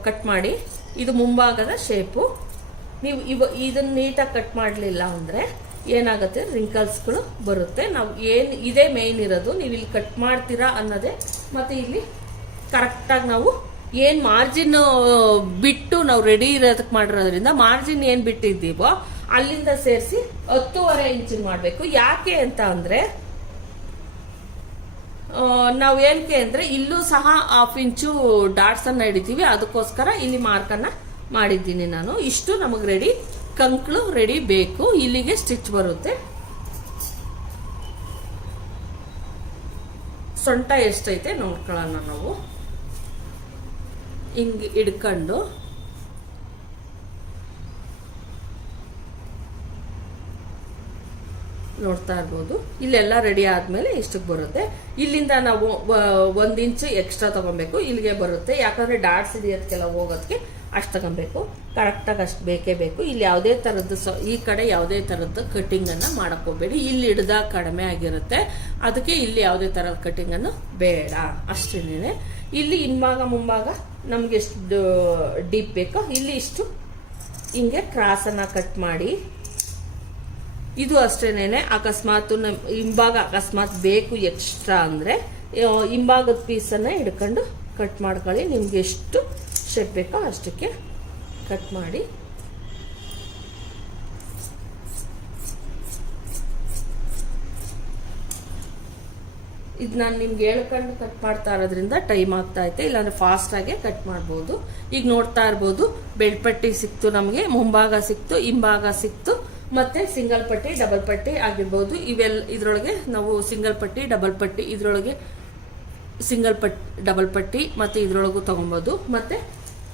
ಕಟ್ ಮಾಡಿ. ಇದು ಮುಂಭಾಗದ ಶೇಪು. ನೀವು ಇದನ್ನ ನೀಟಾಗಿ ಕಟ್ ಮಾಡಲಿಲ್ಲ ಅಂದರೆ ಏನಾಗುತ್ತೆ, ರಿಂಕಲ್ಸ್ಗಳು ಬರುತ್ತೆ. ನಾವು ಇದೇ ಮೇನ್ ಇರೋದು, ನೀವು ಇಲ್ಲಿ ಕಟ್ ಮಾಡ್ತೀರಾ ಅನ್ನೋದೇ. ಮತ್ತು ಇಲ್ಲಿ ಕರೆಕ್ಟಾಗಿ ನಾವು ಏನು ಮಾರ್ಜಿನ್ ಬಿಟ್ಟು ನಾವು ರೆಡಿ ಇರೋದಕ್ಕೆ ಮಾಡಿರೋದ್ರಿಂದ ಮಾರ್ಜಿನ್ ಏನು ಬಿಟ್ಟಿದ್ದೀವೋ ಅಲ್ಲಿಂದ ಸೇರಿಸಿ 10.5 ಇಂಚಿಗೆ ಮಾಡಬೇಕು. ಯಾಕೆ ಅಂತ ಅಂದರೆ ನಾವು ಏನಕ್ಕೆ ಅಂದರೆ ಇಲ್ಲೂ ಸಹ 1/2 ಇಂಚು ಡಾಟ್ಸನ್ನು ಹಿಡಿತೀವಿ. ಅದಕ್ಕೋಸ್ಕರ ಇಲ್ಲಿ ಮಾರ್ಕನ್ನು ಮಾಡಿದ್ದೀನಿ ನಾನು. ಇಷ್ಟು ನಮಗೆ ರೆಡಿ, ಕಂಕ್ಳು ರೆಡಿ ಬೇಕು. ಇಲ್ಲಿಗೆ ಸ್ಟಿಚ್ ಬರುತ್ತೆ. ಸೊಂಟ ಎಷ್ಟೈತೆ ನೋಡ್ಕೊಳ್ಳೋಣ ನಾವು. ಹಿಂಗೆ ಹಿಡ್ಕೊಂಡು ನೋಡ್ತಾ ಇರ್ಬೋದು. ಇಲ್ಲೆಲ್ಲ ರೆಡಿ ಆದ್ಮೇಲೆ ಇಷ್ಟಕ್ಕೆ ಬರುತ್ತೆ. ಇಲ್ಲಿಂದ ನಾವು 1 ಇಂಚು ಎಕ್ಸ್ಟ್ರಾ ತಗೊಬೇಕು, ಇಲ್ಲಿಗೆ ಬರುತ್ತೆ. ಯಾಕಂದ್ರೆ ಡಾಟ್ಸ್ ಹಿಡಿಯೋದಕ್ಕೆಲ್ಲ ಹೋಗೋದಕ್ಕೆ ಅಷ್ಟು ತಗೊಬೇಕು. ಕರೆಕ್ಟಾಗಿ ಅಷ್ಟು ಬೇಕೇ ಬೇಕು. ಇಲ್ಲಿ ಯಾವುದೇ ಥರದ್ದು ಈ ಕಡೆ ಯಾವುದೇ ಥರದ್ದು ಕಟ್ಟಿಂಗನ್ನು ಮಾಡಕ್ಕೆ ಹೋಗಬೇಡಿ. ಇಲ್ಲಿ ಹಿಡ್ದಾಗ ಕಡಿಮೆ ಆಗಿರುತ್ತೆ, ಅದಕ್ಕೆ ಇಲ್ಲಿ ಯಾವುದೇ ಥರದ ಕಟ್ಟಿಂಗನ್ನು ಬೇಡ. ಅಷ್ಟೇನೆ. ಇಲ್ಲಿ ಹಿಂಭಾಗ ಮುಂಭಾಗ ನಮ್ಗೆ ಎಷ್ಟು ಡೀಪ್ ಬೇಕೋ ಇಲ್ಲಿ ಇಷ್ಟು ಹಿಂಗೆ ಕ್ರಾಸನ್ನು ಕಟ್ ಮಾಡಿ. ಇದು ಅಷ್ಟೇನೆ. ಅಕಸ್ಮಾತ್ ಹಿಂಭಾಗ ಅಕಸ್ಮಾತ್ ಬೇಕು ಎಕ್ಸ್ಟ್ರಾ ಅಂದರೆ ಹಿಂಭಾಗದ ಪೀಸನ್ನು ಹಿಡ್ಕೊಂಡು ಕಟ್ ಮಾಡ್ಕೊಳ್ಳಿ. ನಿಮ್ಗೆ ಎಷ್ಟು ಶೇಪ್ ಬೇಕೋ ಅಷ್ಟಕ್ಕೆ ಕಟ್ ಮಾಡಿ. ಇದು ನಾನು ನಿಮ್ಗೆ ಹೇಳ್ಕೊಂಡು ಕಟ್ ಮಾಡ್ತಾ ಇರೋದ್ರಿಂದ ಟೈಮ್ ಆಗ್ತಾ ಐತೆ, ಇಲ್ಲಾಂದ್ರೆ ಫಾಸ್ಟ್ ಆಗಿ ಕಟ್ ಮಾಡ್ಬೋದು. ಈಗ ನೋಡ್ತಾ ಇರ್ಬೋದು, ಬೆಳ್ಪಟ್ಟಿ ಸಿಕ್ತು ನಮಗೆ, ಮುಂಭಾಗ ಸಿಕ್ತು, ಹಿಂಭಾಗ ಸಿಕ್ತು, ಮತ್ತೆ ಸಿಂಗಲ್ ಪಟ್ಟಿ ಡಬಲ್ ಪಟ್ಟಿ ಆಗಿರ್ಬೋದು. ಇದ್ರೊಳಗೆ ನಾವು ಸಿಂಗಲ್ ಪಟ್ಟಿ ಡಬಲ್ ಪಟ್ಟಿ, ಇದ್ರೊಳಗೆ ಸಿಂಗಲ್ ಡಬಲ್ ಪಟ್ಟಿ ಮತ್ತೆ ಇದ್ರೊಳಗೂ ತಗೊಬೋದು. ಮತ್ತೆ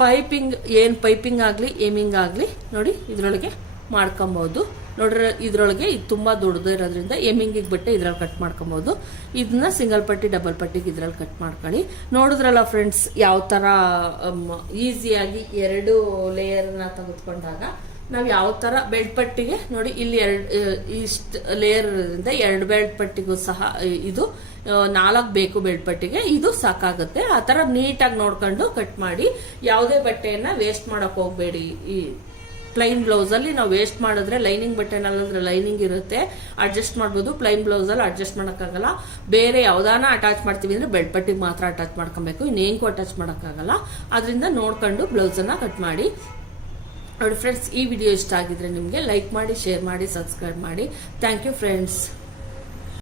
ಪೈಪಿಂಗ್ ಆಗಲಿ ಏಮಿಂಗ್ ಆಗಲಿ ನೋಡಿ ಇದ್ರೊಳಗೆ ಮಾಡ್ಕೊಬೋದು. ನೋಡ್ರೆ ಇದ್ರೊಳಗೆ ಇದು ತುಂಬ ದೊಡ್ಡದು ಇರೋದ್ರಿಂದ ಏಮಿಂಗಿಗೆ ಬಿಟ್ಟು ಇದ್ರಲ್ಲಿ ಕಟ್ ಮಾಡ್ಕೊಬೋದು. ಇದನ್ನ ಸಿಂಗಲ್ ಪಟ್ಟಿ ಡಬಲ್ ಪಟ್ಟಿಗೆ ಇದ್ರಲ್ಲಿ ಕಟ್ ಮಾಡ್ಕೊಳ್ಳಿ. ನೋಡಿದ್ರಲ್ಲ ಫ್ರೆಂಡ್ಸ್, ಯಾವ ಥರ ಈಸಿಯಾಗಿ 2 ಲೇಯರ್ನ ತೆಗೆದುಕೊಂಡಾಗ ನಾವು ಯಾವ ಥರ ಬೆಲ್ಟ್ ಪಟ್ಟಿಗೆ ನೋಡಿ ಇಲ್ಲಿ ಇಷ್ಟು ಲೇಯರ್ ಇರೋದ್ರಿಂದ 2 ಬೆಲ್ಟ್ ಪಟ್ಟಿಗೂ ಸಹ ಇದು 4 ಬೇಕು. ಬೆಲ್ಟ್ ಪಟ್ಟಿಗೆ ಇದು ಸಾಕಾಗುತ್ತೆ. ಆ ಥರ ನೀಟಾಗಿ ನೋಡ್ಕೊಂಡು ಕಟ್ ಮಾಡಿ. ಯಾವುದೇ ಬಟ್ಟೆಯನ್ನು ವೇಸ್ಟ್ ಮಾಡೋಕೆ ಹೋಗಬೇಡಿ. ಈ ಪ್ಲೈನ್ ಬ್ಲೌಸಲ್ಲಿ ನಾವು ವೇಸ್ಟ್ ಮಾಡಿದ್ರೆ ಲೈನಿಂಗ್ ಬಟ್ಟೆನಲ್ಲಂದ್ರೆ ಲೈನಿಂಗ್ ಇರುತ್ತೆ, ಅಡ್ಜಸ್ಟ್ ಮಾಡ್ಬೋದು. ಪ್ಲೈನ್ ಬ್ಲೌಸಲ್ಲಿ ಅಡ್ಜಸ್ಟ್ ಮಾಡೋಕ್ಕಾಗಲ್ಲ. ಬೇರೆ ಯಾವುದಾನ ಅಟ್ಯಾಚ್ ಮಾಡ್ತೀವಿ ಅಂದರೆ ಬೆಲ್ಟ್ ಪಟ್ಟಿಗೆ ಮಾತ್ರ ಅಟ್ಯಾಚ್ ಮಾಡ್ಕೊಬೇಕು, ಇನ್ನೇನಕ್ಕೂ ಅಟ್ಯಾಚ್ ಮಾಡೋಕ್ಕಾಗಲ್ಲ. ಅದರಿಂದ ನೋಡ್ಕೊಂಡು ಬ್ಲೌಸನ್ನು ಕಟ್ ಮಾಡಿ. ನೋಡಿ ಫ್ರೆಂಡ್ಸ್, ಈ ವಿಡಿಯೋ ಇಷ್ಟ ಆಗಿದ್ರೆ ನಿಮಗೆ ಲೈಕ್ ಮಾಡಿ, ಶೇರ್ ಮಾಡಿ, ಸಬ್ಸ್ಕ್ರೈಬ್ ಮಾಡಿ. Thank you friends.